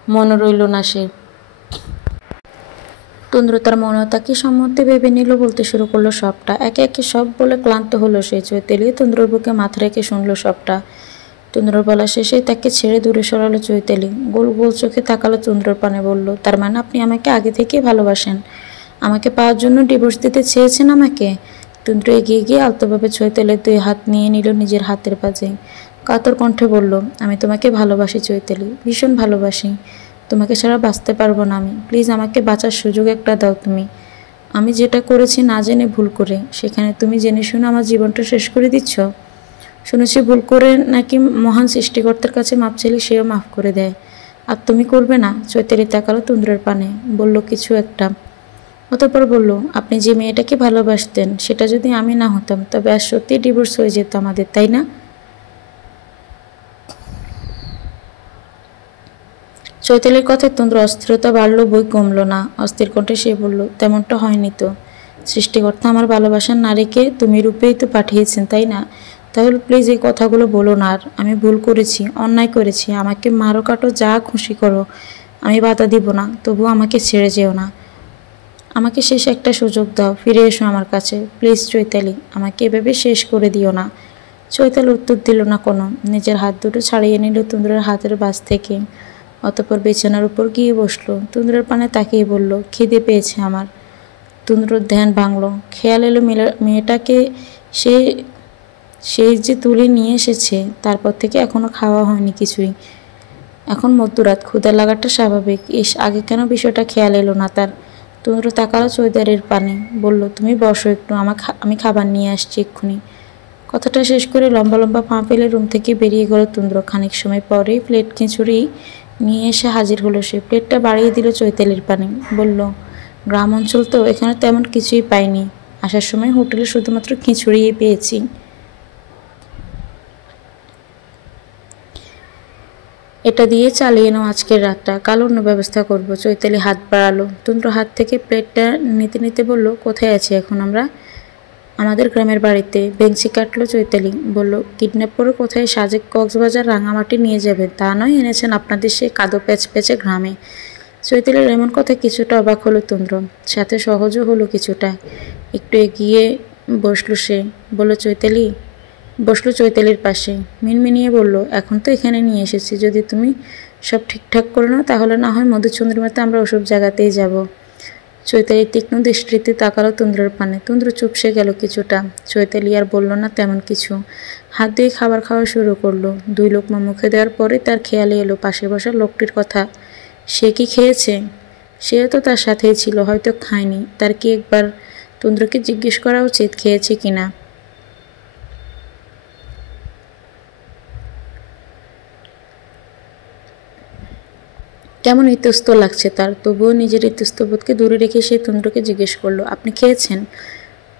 মনে রইল না সে। তুন্দ্র তার মনতাকে সম্মতি ভেবে নিল, বলতে শুরু করলো সবটা। একে একে সব বলে ক্লান্ত হলো সে। চৈতালি তুন্দ্রর বুকে মাথা রেখে শুনল সবটা। তুন্দ্রর বলা শেষেই তাকে ছেড়ে দূরে সরালো চৈতালি। গোল গোল চোখে তাকালো তুন্দ্রর পানে। বলল, তার মানে আপনি আমাকে আগে থেকেই ভালোবাসেন? আমাকে পাওয়ার জন্য ডিভোর্স দিতে চেয়েছেন আমাকে? তুন্দ্র এগিয়ে গিয়ে আলতোভাবে চৈতালির দুই হাত নিয়ে নিল নিজের হাতের পাজে। কাতর কণ্ঠে বলল, আমি তোমাকে ভালোবাসি চৈতালি, ভীষণ ভালোবাসি। তোমাকে ছাড়া বাঁচতে পারবো না আমি। প্লিজ আমাকে বাঁচার সুযোগ একটা দাও তুমি। আমি যেটা করেছি না জেনে, ভুল করে, সেখানে তুমি জেনে শুনে আমার জীবনটা শেষ করে দিচ্ছ। শুনেছি ভুল করে নাকি মহান সৃষ্টিকর্তার কাছে মাপ চাইলে সেও মাফ করে দেয়। আর তুমি করবে না? চৈতালি তাকালো তুন্দ্রের পানে, বলল কিছু একটা। অতঃপর বলল, আপনি যে মেয়েটাকে ভালোবাসতেন সেটা যদি আমি না হতাম, তবে আর সত্যিই ডিভোর্স হয়ে যেত আমাদের, তাই না? চৈতালির কথায় তুন্দ্র অস্থিরতা বাড়ল, বই কমল না। অস্থির কণ্ঠে সে বলল, তেমনটা হয়নি তো। সৃষ্টিকর্তা আমার ভালোবাসার নারীকে তুমি রূপেই তো পাঠিয়েছেন, তাই না? তাহলে প্লিজ এই কথাগুলো বলো না আর। আমি ভুল করেছি, অন্যায় করেছি। আমাকে মারো কাটো, যা খুশি করো, আমি বাধা দিব না। তবুও আমাকে ছেড়ে যেও না। আমাকে শেষ একটা সুযোগ দাও, ফিরে এসো আমার কাছে প্লিজ চৈতালি, আমাকে এভাবে শেষ করে দিও না। চৈতালি উত্তর দিল না কোনো। নিজের হাত দুটো ছাড়িয়ে নিল তুন্দ্রের হাতের বাস থেকে। অতঃপর বিছানার উপর গিয়ে বসলো। তুন্দ্রের পানে তাকিয়ে বলল, খিদে পেয়েছে আমার। তুন্দ্রর ধ্যান ভাঙল। খেয়াল এলো মেয়েটাকে সে সেই যে তুলে নিয়ে এসেছে, তারপর থেকে এখনো খাওয়া হয়নি কিছুই। এখন মধ্যরাত, ক্ষুধা লাগাটা স্বাভাবিক। আগে কেন বিষয়টা খেয়াল এলো না তার? তুন্দ্র তাকালো চৈতালির পানে, বলল, তুমি বসো একটু, আমি খাবার নিয়ে আসছি এক্ষুনি। কথাটা শেষ করে লম্বা লম্বা পা ফেলে রুম থেকে বেরিয়ে গেল তুন্দ্র। খানিক সময় পরেই প্লেট খিচুড়ি নিয়ে এসে হাজির হলো সে। প্লেটটা বাড়িয়ে দিল চৈতালির পানে, বলল, গ্রাম অঞ্চল তো, এখানে তেমন কিছুই পাইনি। আসার সময় হোটেলে শুধুমাত্র খিচুড়িই পেয়েছি। এটা দিয়ে চালিয়ে নাও আজকের রাতটা, কাল অন্য ব্যবস্থা করব। চৈতালি হাত বাড়ালো। তুন্দ্র হাত থেকে প্লেটটা নিতে নিতে বলল, কোথায় আছি এখন আমরা? আমাদের গ্রামের বাড়িতে। বেঞ্চি কাটলো চৈতালি, বলল, কিডন্যাপ করে কোথায় সাজেক কক্সবাজার রাঙামাটি নিয়ে যাবেন তা নয়, এনেছেন আপনাদের সেই কাদো প্যাচে গ্রামে। চৈতালির এমন কথা কিছুটা অবাক হলো তুন্দ্র, সাথে সহজও হলো কিছুটা। একটু এগিয়ে বসলো সে। বসলো চৈতালির পাশে। মিনমিনিয়ে বলল, এখন তো এখানে নিয়ে এসেছি, যদি তুমি সব ঠিকঠাক করে নাও তাহলে না হয় মধুচন্দ্রিমাতে আমরা ওসব জায়গাতেই যাব। চৈতালি তীক্ষ্ণ দৃষ্টিতে তাকালো তুন্দ্রের পানে। তুন্দ্র চুপসে গেল কিছুটা। চৈতালি আর বলল না তেমন কিছু। হাত দিয়ে খাবার খাওয়া শুরু করলো। 2 লোকমা মুখে দেওয়ার পরে তার খেয়ালে এলো পাশে বসা লোকটির কথা। সে কি খেয়েছে? সেও তো তার সাথেই ছিল, হয়তো খায়নি। তার কি একবার তুন্দ্রকে জিজ্ঞেস করা উচিত খেয়েছে কিনা। কেমন ইতস্ত লাগছে তার, তবুও নিজের ইতস্তবোধকে দূরে রেখে সে তুন্দ্রকে জিজ্ঞেস করলো, আপনি খেয়েছেন?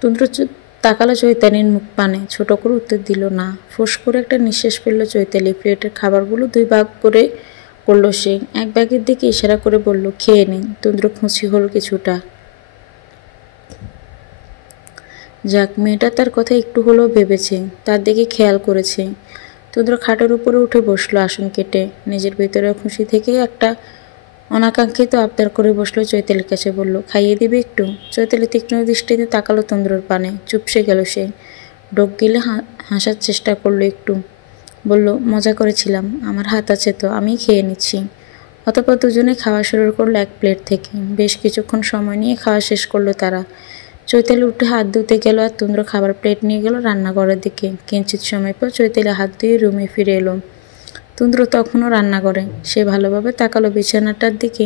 তুন্দ্র তাকালো চৈতালির মুখ পানে, ছোট করে উত্তর দিল না। ফোঁস করে একটা নিঃশ্বাস ফেলল চৈতালি। প্লেটের খাবারগুলো 2 ভাগ করে করলো সে। এক ভাগের দিকে ইশারা করে বলল, খেয়ে নিন। তুন্দ্র খুশি হলো কিছুটা। যাক, মেয়েটা তার কথা একটু হলেও ভেবেছে, তার দিকে খেয়াল করেছে। তুন্দ্র খাটের উপরে উঠে বসলো আসন কেটে। নিজের ভিতরে খুশি থেকে একটা অনাকাঙ্ক্ষিত আবদার করে বসলো চৈতালির কাছে। বলল, খাইয়ে দিবে একটু? চৈতালি তীক্ষ্ণ দৃষ্টিতে তাকালো তুন্দ্রর পানে। চুপসে গেল সে। ঢোক গিলে হাসার চেষ্টা করলো একটু। বলল, মজা করেছিলাম, আমার হাত আছে তো, আমি খেয়ে নিচ্ছি। অতঃপর দুজনে খাওয়া শুরু করলো এক প্লেট থেকে। বেশ কিছুক্ষণ সময় নিয়ে খাওয়া শেষ করলো তারা। চৈতালি উঠে হাত ধুতে গেল আর তুন্দ্র খাবার প্লেট নিয়ে গেল রান্নাঘরের দিকে। কিঞ্চিত সময় পর চৈতালি হাত ধুয়ে রুমে ফিরে এলো। তুন্দ্র তখনও রান্নাঘরে। সে ভালোভাবে তাকালো বিছানাটার দিকে,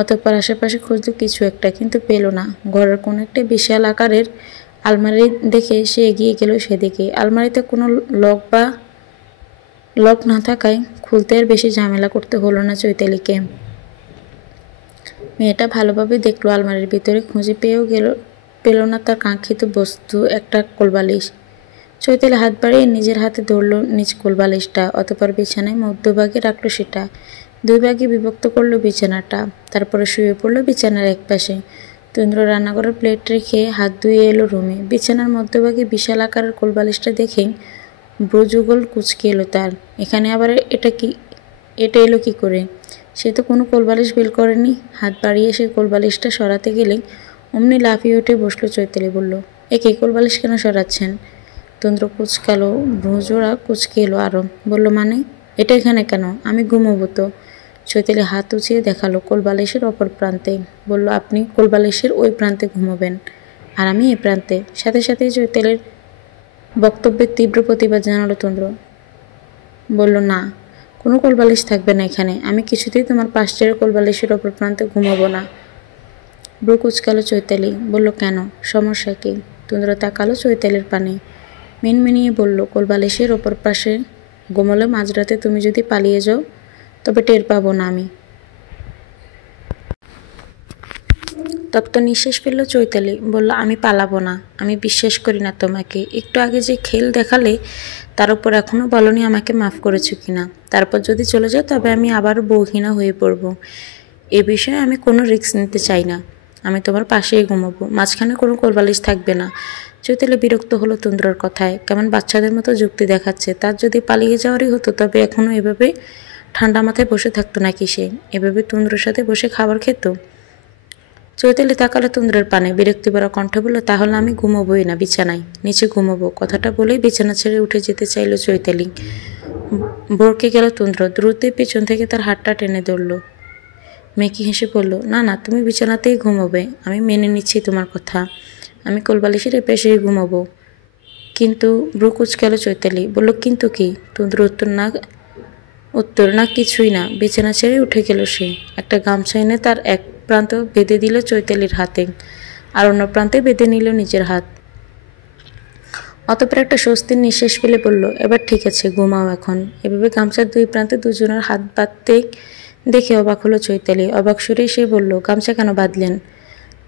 অতঃপর আশেপাশে খুঁজলো কিছু একটা, কিন্তু পেল না। ঘরের কোনো একটা বিশাল আকারের আলমারি দেখে সে এগিয়ে গেল সেদিকে। আলমারিতে কোনো লক না থাকায় খুলতে আর বেশি ঝামেলা করতে হলো না চৈতালিকে। মেয়েটা ভালোভাবে দেখলো আলমারির ভিতরে, খুঁজে পেল না তার কাঙ্ক্ষিত বস্তু, একটা কোলবালিশ। চৈতালি হাত বাড়িয়ে নিজের হাতে ধরলো নিজ কোলবালিশটা, অতঃপর বিছানায় মধ্যভাগে রাখলো সেটা। 2 ভাগে বিভক্ত করলো বিছানাটা, তারপরে শুয়ে পড়লো বিছানার এক পাশে। তুন্দ্র রান্নাঘরের প্লেট রেখে হাত ধুয়ে এলো রুমে। বিছানার মধ্যভাগে বিশাল আকারের কোলবালিশটা দেখেই ব্রুযুগল কুঁচকে এলো তার। এখানে আবার এটা এলো কি করে? সে তো কোনো কোলবালিশ বের করেনি। হাত বাড়িয়ে সে কোলবালিশটা সরাতে গেলেই অমনি লাফিয়ে উঠে বসলো চৈতালি। বলল, একে কোলবালিশ কেন সরাচ্ছেন? তুন্দ্র কুচকালো, ভ্রুজোড়া কুচকে এলো আরও। বলল, মানে? এটা এখানে কেন? আমি ঘুমোবো তো। চৈতালি হাত উঁচিয়ে দেখালো কোলবালিশের অপর প্রান্তে। বলল, আপনি কোলবালিশের ওই প্রান্তে ঘুমোবেন আর আমি এ প্রান্তে। সাথে সাথেই চৈতালির বক্তব্যের তীব্র প্রতিবাদ জানালো তুন্দ্র। বলল, না, কোনো কোলবালিশ থাকবে না এখানে। আমি কিছুতেই তোমার পাশের কোলবালিশের অপর প্রান্তে ঘুমাবো না। ব্রু কুচকালো চৈতালি। বলল, কেন? সমস্যা কি? তুন্দ্র তাকালো চৈতালির পানে, মিনমিনিয়ে বলল, কোলবালিশের অপর পাশে ঘুমোলে মাঝরাতে তুমি যদি পালিয়ে যাও তবে টের পাবো না আমি। তপ্ত নিঃশ্বাস ফেলল চৈতালি। বলল, আমি পালাবো না। আমি বিশ্বাস করি না তোমাকে। একটু আগে যে খেল দেখালে তার উপর এখনও বলনি আমাকে মাফ করেছো কিনা। তারপর যদি চলে যাও তবে আমি আবার বউহীনা হয়ে পড়ব। এ বিষয়ে আমি কোনো রিস্ক নিতে চাই না। আমি তোমার পাশেই ঘুমাবো, মাঝখানে কোনো কোলবালিশ থাকবে না। চৈতালি বিরক্ত হলো তুন্দ্রর কথায়। কেমন বাচ্চাদের মতো যুক্তি দেখাচ্ছে। তার যদি পালিয়ে যাওয়ারই হতো তবে এখনও এভাবে ঠান্ডা মাথায় বসে থাকতো নাকি সে? এভাবে তুন্দ্রর সাথে বসে খাবার খেত? চৈতালি তাকালো তুন্দ্রের পানে, বিরক্তি ভরা কণ্ঠে বলল, তাহলে আমি ঘুমোবোই না, বিছানায় নিচে ঘুমোবো। কথাটা বলেই বিছানা ছেড়ে উঠে যেতে চাইল চৈতালি। ভরকে গেল তুন্দ্র। দ্রুতই পেছন থেকে তার হাতটা টেনে ধরল। মেকি হেসে বলল, না না, তুমি বিছানাতেই ঘুমোবে। আমি মেনে নিচ্ছি তোমার কথা। আমি কোলবালিশের পেশেই ঘুমোবো। কিন্তু ব্রু কুচকাল চৈতালি। বলল, কিন্তু কি? তুন্দ্র উত্তর না কিছুই না। বিছানা ছেড়ে উঠে গেল সে। একটা গামছা এনে তার এক প্রান্ত বেঁধে দিল চৈতালির হাতে, আর অন্য প্রান্তে বেঁধে নিল নিজের হাত। অতঃপর একটা স্বস্তির নিঃশ্বাস ফেলে বলল, এবার ঠিক আছে, ঘুমাও এখন। এভাবে গামছার 2 প্রান্তে দুজনের হাত বাঁধতে দেখে অবাক হলো চৈতালি। অবাক সুরে সে বলল, গামছা কেন বাঁধলেন?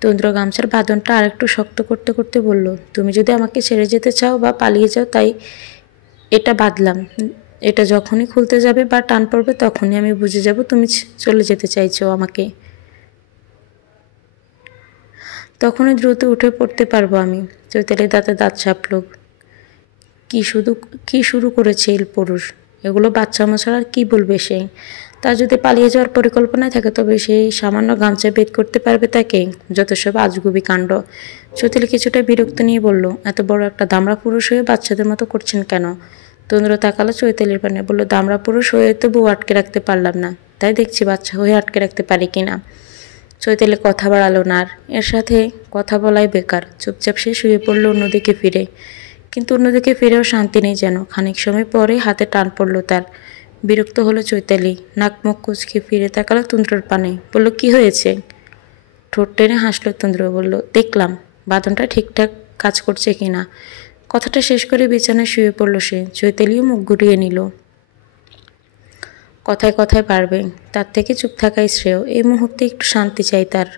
তুন্দ্র গামছার বাঁধনটা আরেকটু শক্ত করতে করতে বলল, তুমি যদি আমাকে ছেড়ে যেতে চাও বা পালিয়ে যাও তাই এটা বাঁধলাম। এটা যখনই খুলতে যাবে বা টান পড়বে তখনই আমি বুঝে যাব তুমি চলে যেতে চাইছো আমাকে। তখনই দ্রুত উঠে পড়তে পারবো আমি। চৈতালি দাঁতে দাঁত চাপল। কি শুরু করেছে এই পুরুষ? এগুলো বাচ্চামো ছাড়া আর কি বলবে সে? তার যদি পালিয়ে যাওয়ার পরিকল্পনায় থাকে তবে সেই সামান্য গামছা বেদ করতে পারবে তাকে? যত সব আজগুবি কাণ্ড। চৈতালি কিছুটা বিরক্ত নিয়ে বলল, এত বড় একটা দামড়া পুরুষ হয়ে বাচ্চাদের মতো করছেন কেন? তুন্দ্র তাকালো চৈতালির পানে। বলল, দামড়া পুরুষ হয়ে তো বউ আটকে রাখতে পারলাম না, তাই দেখছি বাচ্চা হয়ে আটকে রাখতে পারি কিনা। চৈতালি কথা বাড়ালো না আর। এর সাথে কথা বলাই বেকার। চুপচাপ সে শুয়ে পড়ল অন্যদিকে ফিরে। কিন্তু অন্যদিকে ফিরেও শান্তি নেই যেন। খানিক সময় পরে হাতে টান পড়ল তার। বিরক্ত হলো চৈতালি। নাক মুখ কুচকে ফিরে তাকালো তুন্দ্রর পানে। বলল, কি হয়েছে? ঠোঁট টেনে হাসলো তুন্দ্র। বলল, দেখলাম বাঁধনটা ঠিকঠাক কাজ করছে কিনা। কথাটা শেষ করে বিছানায় শুয়ে পড়ল সে। চৈতালিও মুখ ঘুরিয়ে নিল। কথায় কথায় বাড়বে, তার থেকে চুপ থাকাই শ্রেয়। এই মুহূর্তে একটু শান্তি চাই তার।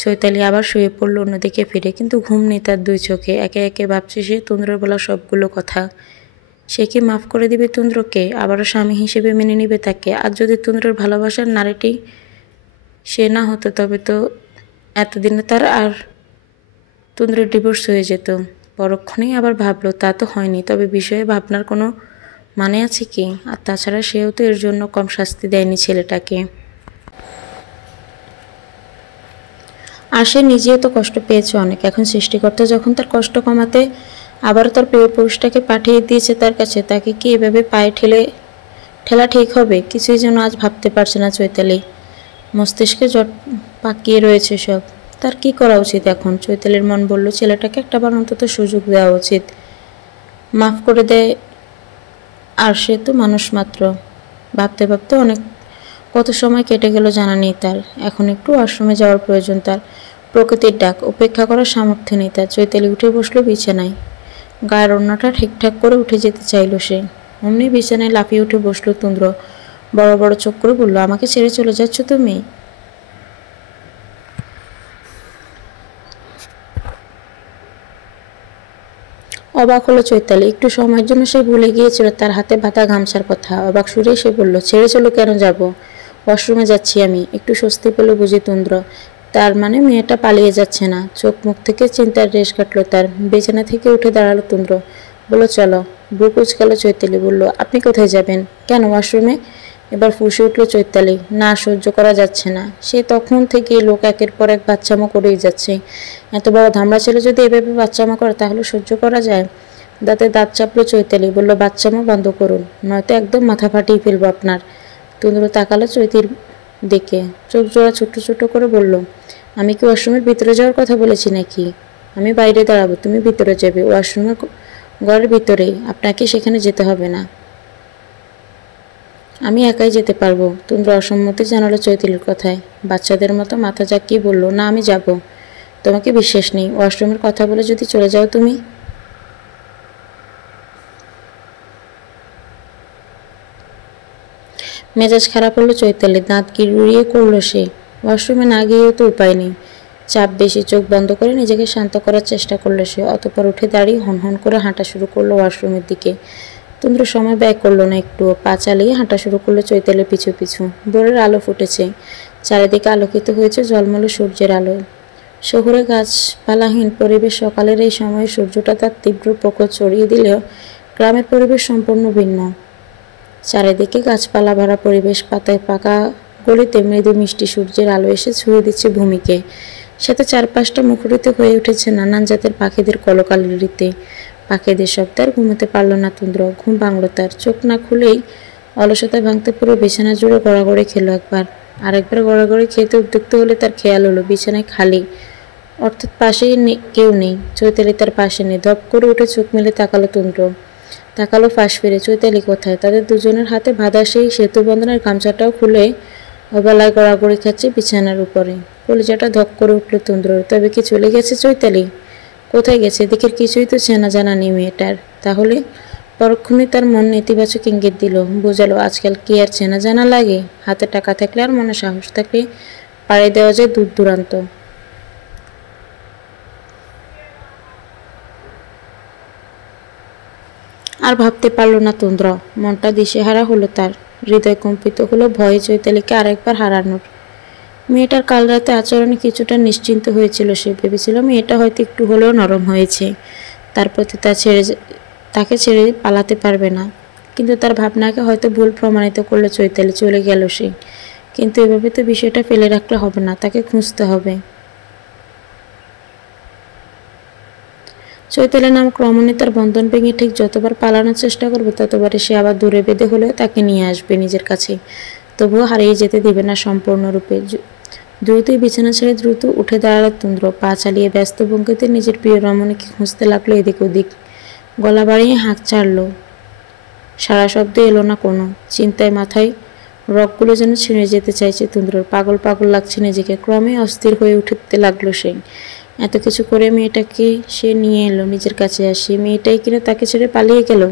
চৈতালি আবার শুয়ে পড়ল অন্যদিকে ফিরে, কিন্তু ঘুম নেই তার দুই চোখে। একে একে ভাবছে সে তুন্দ্রের বলা সবগুলো কথা। সে কি মাফ করে দিবে তুন্দ্রকে, আবারও স্বামী হিসেবে মেনে নিবে তাকে? আর যদি তুন্দ্রের ভালোবাসার নারীটি সে না হতো, তবে তো এতদিনে তার আর তুন্দ্রের ডিভোর্স হয়ে যেত। পরক্ষণেই আবার ভাবলো তা তো হয়নি, তবে বিষয়ে ভাবনার কোনো মানে আছে কি? আর তাছাড়া সেও তো এর জন্য কম শাস্তি দেয়নি ছেলেটাকে। আর সে নিজেও তো কষ্ট পেয়েছে অনেক। এখন সৃষ্টিকর্তা যখন তার কষ্ট কমাতে আবারও তার প্রিয় পুরুষটাকে পাঠিয়ে দিয়েছে তার কাছে, তাকে কি এভাবে পায়ে ঠেলা ঠিক হবে? কিছুই যেন আজ ভাবতে পারছে না চৈতালি। মস্তিষ্কে জট পাকিয়ে রয়েছে সব। তার কি করা উচিত এখন? চৈতালির মন বলল ছেলেটাকে একটাবার অন্তত সুযোগ দেওয়া উচিত। মাফ করে দেয়, আর সে তো মানুষ মাত্র। ভাবতে ভাবতে কত সময় কেটে গেল জানা নেই তার। এখন একটু আশ্রমে যাওয়ার প্রয়োজন তার। প্রকৃতির ডাক উপেক্ষা করার সামর্থ্য নেই তার। চৈতালি উঠে বসলো বিছানায়। গায়ের ওড়নাটা ঠিকঠাক করে উঠে যেতে চাইল সে। অমনি বিছানায় লাফিয়ে উঠে বসলো তুন্দ্র। বড় বড় চোখ করে বলল, আমাকে ছেড়ে চলে যাচ্ছ তুমি? অবাক হলো চৈতালি। একটু সময়ের জন্য সে ভুলে গিয়েছিল তার হাতে বাঁধা গামছার কথা। অবাক সুরে সে বলল, ছেড়ে চলো কেন যাব? ওয়াশরুমে যাচ্ছি আমি। একটু স্বস্তি পেল বুঝি তুন্দ্র। তার মানে মেয়েটা পালিয়ে যাচ্ছে না। চোখ মুখ থেকে চিন্তার রেশ কাটলো তার। বিছানা থেকে উঠে দাঁড়ালো তুন্দ্র। বলল, চলো। বুক উচকালো চৈতালি। বলল, আপনি কোথায় যাবেন? কেন ওয়াশরুমে? এবার ফুঁসে উঠল চৈতালি। না, সহ্য করা যাচ্ছে না। সে তখন থেকে লোক একের পর এক বাচ্চামো করেই যাচ্ছে। এত বড় ধামড়া ছেলে যদি এভাবে বাচ্চামো করে, তাহলে সহ্য করা যায়? দাঁতে দাঁত চাপলো চৈতালি। বলল, বাচ্চামো বন্ধ করুন, নয়তো একদম মাথা ফাটিয়ে ফেলবো আপনার। তুন্দ্র তাকালো চৈতির দিকে। চোখ জোড়া ছোট ছোট করে বলল, আমি কি ওয়াশরুমের ভিতরে যাওয়ার কথা বলেছি নাকি? আমি বাইরে দাঁড়াবো, তুমি ভিতরে যাবে। ওয়াশরুমের ঘরের ভিতরেই, আপনাকে সেখানে যেতে হবে না। আমি একাই যেতে পারবো। তুন্দ্র অসম্মতি জানালো চৈতালির কথায়। বাচ্চাদের মতো মাথা ঝাঁকিয়ে বলল, না, আমি যাব। তোমাকে বিশ্বাস নেই। ওয়াশরুমের কথা বলে যদি চলে যাও তুমি। মেজাজ খারাপ হলো চৈতালি। দাঁত কিড়িয়ে করলো সে। ওয়াশরুমে না গিয়েও তো উপায় নেই। চাপ বেশি। চোখ বন্ধ করে নিজেকে শান্ত করার চেষ্টা করলো সে। অতঃপর উঠে দাঁড়িয়ে হনহন করে হাঁটা শুরু করলো ওয়াশরুমের দিকে। তুন্দ্র সময় ব্যয় করলো না একটুও। পা চালিয়ে হাঁটা শুরু করলো চৈতালির পিছু পিছু। ভোরের আলো ফুটেছে। চারিদিকে আলোকিত হয়েছে ঝলমলে সূর্যের আলোয়। শহুরে গাছপালাহীন পরিবেশ সকালের এই সময়ে সূর্যটা তার তীব্র প্রখর ছড়িয়ে দিলেও গ্রামের পরিবেশ সম্পূর্ণ ভিন্ন। চারিদিকে গাছপালা ভরা পরিবেশ। পাতায় পাকা গলিতে মৃদু মিষ্টি সূর্যের আলো এসে ছুঁয়ে দিচ্ছে ভূমিকে। সাথে চারপাশটা মুখরিত হয়ে উঠেছে নানান জাতের পাখিদের কলকালিতে। পাখিদের শব্দে আর ঘুমোতে পারল না তুন্দ্র। ঘুম ভাঙল তার। চোখ না খুলেই অলসতা ভাঙতে পুরো বিছানা জুড়ে গড়াগড়ি খেলো একবার। আরেকবার গড়াগড়ি খেতে উদ্যুক্ত হলে তার খেয়াল হলো বিছানায় খালি, অর্থাৎ পাশেই কেউ নেই। চৈতালি তার পাশে নেই। ধপ করে উঠে চোখ মেলে তাকালো তুন্দ্র। তাকালো ফাঁস ফিরে। চৈতালি কোথায়? তাদের দুজনের হাতে বাঁধা সেই সেতু বন্ধনের গামছাটাও খুলে অবেলায় গড়াগড়ি খাচ্ছে বিছানার উপরে। কলিজাটা ধক করে উঠল তুন্দ্রর। তবে কি চলে গেছে চৈতালি? কোথায় গেছে? এদিকের কিছুই তো চেনা জানা নেই মেয়েটার। তাহলে? পরক্ষণে তার মন নেতিবাচক ইঙ্গিত দিল। বোঝালো, আজকাল কি আর চেনা জানা লাগে? হাতে টাকা থাকলে আর মনে সাহস থাকলে পাড়ি দেওয়া যায় দূর দূরান্ত। আর ভাবতে পারল না তুন্দ্র। মনটা দিশেহারা হলো তার। হৃদয় কম্পিত হলো ভয়ে চৈতালিকে আরেকবার হারানোর। মেয়েটার কাল রাতে আচরণে কিছুটা নিশ্চিন্ত হয়েছিল সে। ভেবেছিল মেয়েটা হয়তো একটু হলেও নরম হয়েছে, তার প্রতি তাকে ছেড়ে পালাতে পারবে না। কিন্তু তার ভাবনাকে হয়তো ভুল প্রমাণিত করলো চৈতালি। চলে গেল সে। কিন্তু এভাবে তো বিষয়টা ফেলে রাখলে হবে না, তাকে খুঁজতে হবে। চৈতালি নামক রমণী তার বন্ধন ভেঙে ঠিক যতবার পালানোর চেষ্টা করবে, ততবারই সে আবার দূরে বেঁধে হলেও তাকে নিয়ে আসবে নিজের কাছে। তবুও হারিয়ে যেতে দিবে না সম্পূর্ণরূপে। দ্রুতই বিছানা ছেড়ে দ্রুত উঠে দাঁড়ালো তুন্দ্র। পা চালিয়ে ব্যস্ত ভঙ্গিতে নিজের প্রিয় রমণীকে খুঁজতে লাগলো এদিক ওদিক। গলা বাড়িয়ে হাঁক ছাড়ল। সারা শব্দ এলো না কোনো। চিন্তায় মাথায় রগগুলো যেন ছিঁড়ে যেতে চাইছে তুন্দ্রর। পাগল পাগল লাগছে নিজেকে। ক্রমে অস্থির হয়ে উঠতে লাগলো সে। এত কিছু করে মেয়েটাকে সে নিয়ে এলো নিজের কাছে। আসি মেয়েটাই কিনা তাকে ছেড়ে পালিয়ে গেল।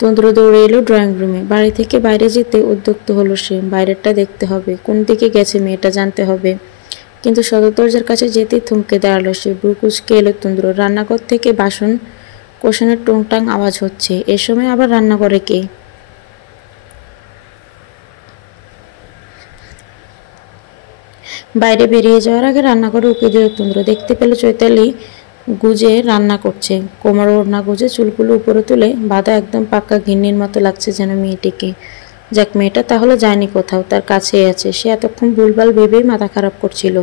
তন্দ্র দৌড়ে এলো ড্রয়িং রুমে। বাড়ি থেকে বাইরে যেতে উদ্যুক্ত হলো সে। বাইরেরটা দেখতে হবে, কোন দিকে গেছে মেয়েটা জানতে হবে। কিন্তু সদর দরজার কাছে যেতেই থমকে দাঁড়ালো সে। বুক কুচকে এলো তন্দ্র। রান্নাঘর থেকে বাসন কোষণের টুংটাং আওয়াজ হচ্ছে। এ সময় আবার রান্নাঘরে কে? বাইরে বেরিয়ে যাওয়ার আগে রান্নাঘরে উঁকি দিল তন্দ্র। দেখতে পেল চৈতালি গুজে রান্না করছে। কোমর ওড়না গুজে চুলগুলো উপরে তুলে বাঁধা, একদম পাক্কা ঘিন্নির মতো লাগছে যেন মেয়েটিকে। যাক, মেয়েটা তাহলে যায়নি কোথাও, তার কাছেই আছে। সে এতক্ষণ ভুলভাল ভেবেই মাথা খারাপ করছিল।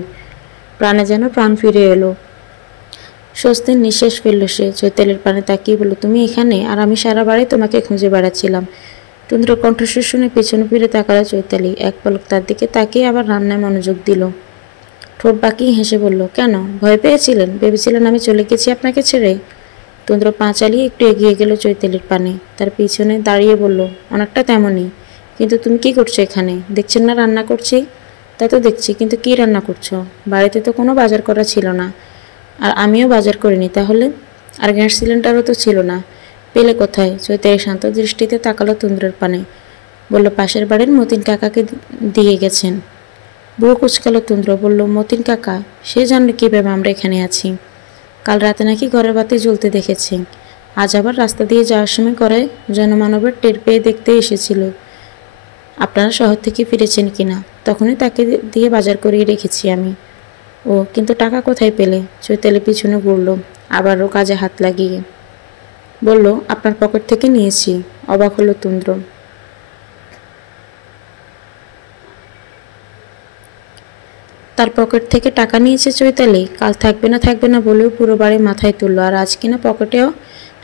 প্রাণে যেন প্রাণ ফিরে এলো। স্বস্তির নিঃশ্বাস ফেলল সে। চৈতালির প্রাণে তাকিয়ে বলল, তুমি এখানে? আর আমি সারা বাড়ি তোমাকে খুঁজে বেড়াচ্ছিলাম। তন্দ্র কণ্ঠস্বর শুনে পেছনে ফিরে তাকালো চৈতালি। এক পলক তার দিকে তাকিয়ে আবার রান্নায় মনোযোগ দিল। ঠোঁট বাঁকিয়ে হেসে বলল, কেন, ভয় পেয়েছিলেন? ভেবেছিলেন আমি চলে গেছি আপনাকে ছেড়ে? তন্দ্র পা চালিয়ে একটু এগিয়ে গেল চৈতালির পানে। তার পিছনে দাঁড়িয়ে বলল, অনেকটা তেমনই। কিন্তু তুমি কি করছো এখানে? দেখছেন না রান্না করছি? তা তো দেখছি, কিন্তু কি রান্না করছো? বাড়িতে তো কোনো বাজার করা ছিল না। আর আমিও বাজার করিনি তাহলে। আর গ্যাস সিলিন্ডারও তো ছিল না। পেলে কোথায়? চৈতালি শান্ত দৃষ্টিতে তাকালো তন্দ্রের পানে। বলল, পাশের বাড়ির মতিন কাকাকে দিয়ে গেছেন। বুড়ো কুচকালো তন্দ্র। বলল, মতিন কাকা? সে জানলে কীভাবে আমরা এখানে আছি? কাল রাতে নাকি ঘরের বাতি জ্বলতে দেখেছে। আজ আবার রাস্তা দিয়ে যাওয়ার সময় করে জনমানবের টের পেয়ে দেখতে এসেছিল আপনারা শহর থেকে ফিরেছেন কিনা। তখনই তাকে দিয়ে বাজার করিয়ে রেখেছি আমি। ও, কিন্তু টাকা কোথায় পেলে? চৈতালি পিছনে ঘুরল, আবারও কাজে হাত লাগিয়ে বলল, আপনার পকেট থেকে নিয়েছি। অবাক হলো তন্দ্র। তার পকেট থেকে টাকা নিয়েছে চৈতালি? কাল থাকবে না বলেও পুরো বাড়ি মাথায় তুললো, আর আজ কিনা পকেটেও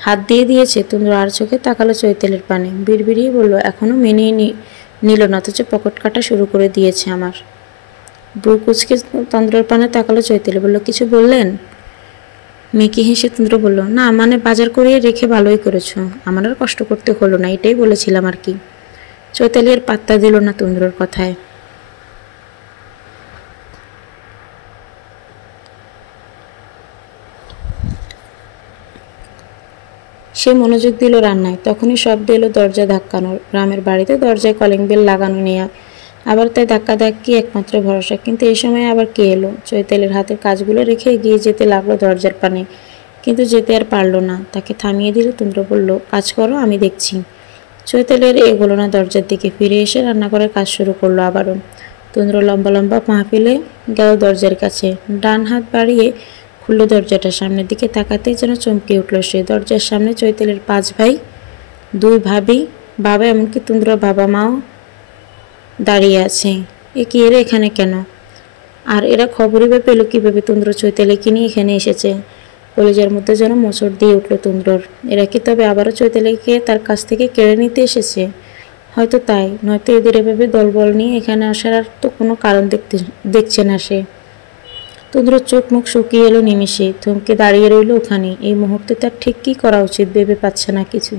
হাত দিয়ে দিয়েছে। তন্দ্র আর চোখে তাকালো চৈতালির পানে। বিড়বিড়িয়ে বলল, এখনও মেনেই নিল না, অথচ পকেট কাটা শুরু করে দিয়েছে আমার। ব্রু কুচকে তন্দ্রের পানে তাকালো চৈতালি। বলল, কিছু বললেন? মেকি হেসে তন্দ্র বলল, না মানে বাজার করিয়ে রেখে ভালোই করেছো, আমার আর কষ্ট করতে হলো না, এটাই বলেছিলাম আর কি। চৈতালি আর পাত্তা দিল না তন্দ্রর কথায়। সে মনোযোগ দিল রান্নায়। তখনই শব্দ এলো দরজা ধাক্কানোর। গ্রামের বাড়িতে দরজায় কলিং বেল লাগানো নেই, আবার তাই ধাক্কি একমাত্র ভরসা। কিন্তু এই সময় আবার কে এলো? চৈতালির হাতের কাজগুলো রেখে এগিয়ে যেতে লাগলো দরজার পানে, কিন্তু যেতে আর পারল না। তাকে থামিয়ে দিল তন্দ্র। বলল, কাজ করো, আমি দেখছি। চৈতালি আর এগোলো না দরজার দিকে। ফিরে এসে রান্নাঘরের কাজ শুরু করলো আবারও। তন্দ্র লম্বা লম্বা পা ফেলে গেল দরজার কাছে। ডান হাত বাড়িয়ে খুললো দরজাটা। সামনের দিকে তাকাতেই যেন চমকে উঠল সে। দরজার সামনে চৈতালির 5 ভাই, 2 ভাবি, বাবা, এমনকি তন্দ্রর বাবা মাও দাঁড়িয়ে আছে। এ কি, এরা এখানে কেন? আর এরা খবরই বা পেল কীভাবে তন্দ্র চৈতালিকে নিয়ে এখানে এসেছে? কলেজের মধ্যে যেন মোচড় দিয়ে উঠল তন্দ্রর। এরা কি তবে আবারও চৈতালিকে তার কাছ থেকে কেড়ে নিতে এসেছে? হয়তো তাই, নয়তো এদের এভাবে দলবল নিয়ে এখানে আসার আর তো কোনো কারণ দেখছে না সে। তন্দ্রর চোখ মুখ শুকিয়ে এলো নিমেষে। থমকে দাঁড়িয়ে রইল ওখানে। এই মুহূর্তে তার ঠিক কী করা উচিত ভেবে পাচ্ছে না কিছু।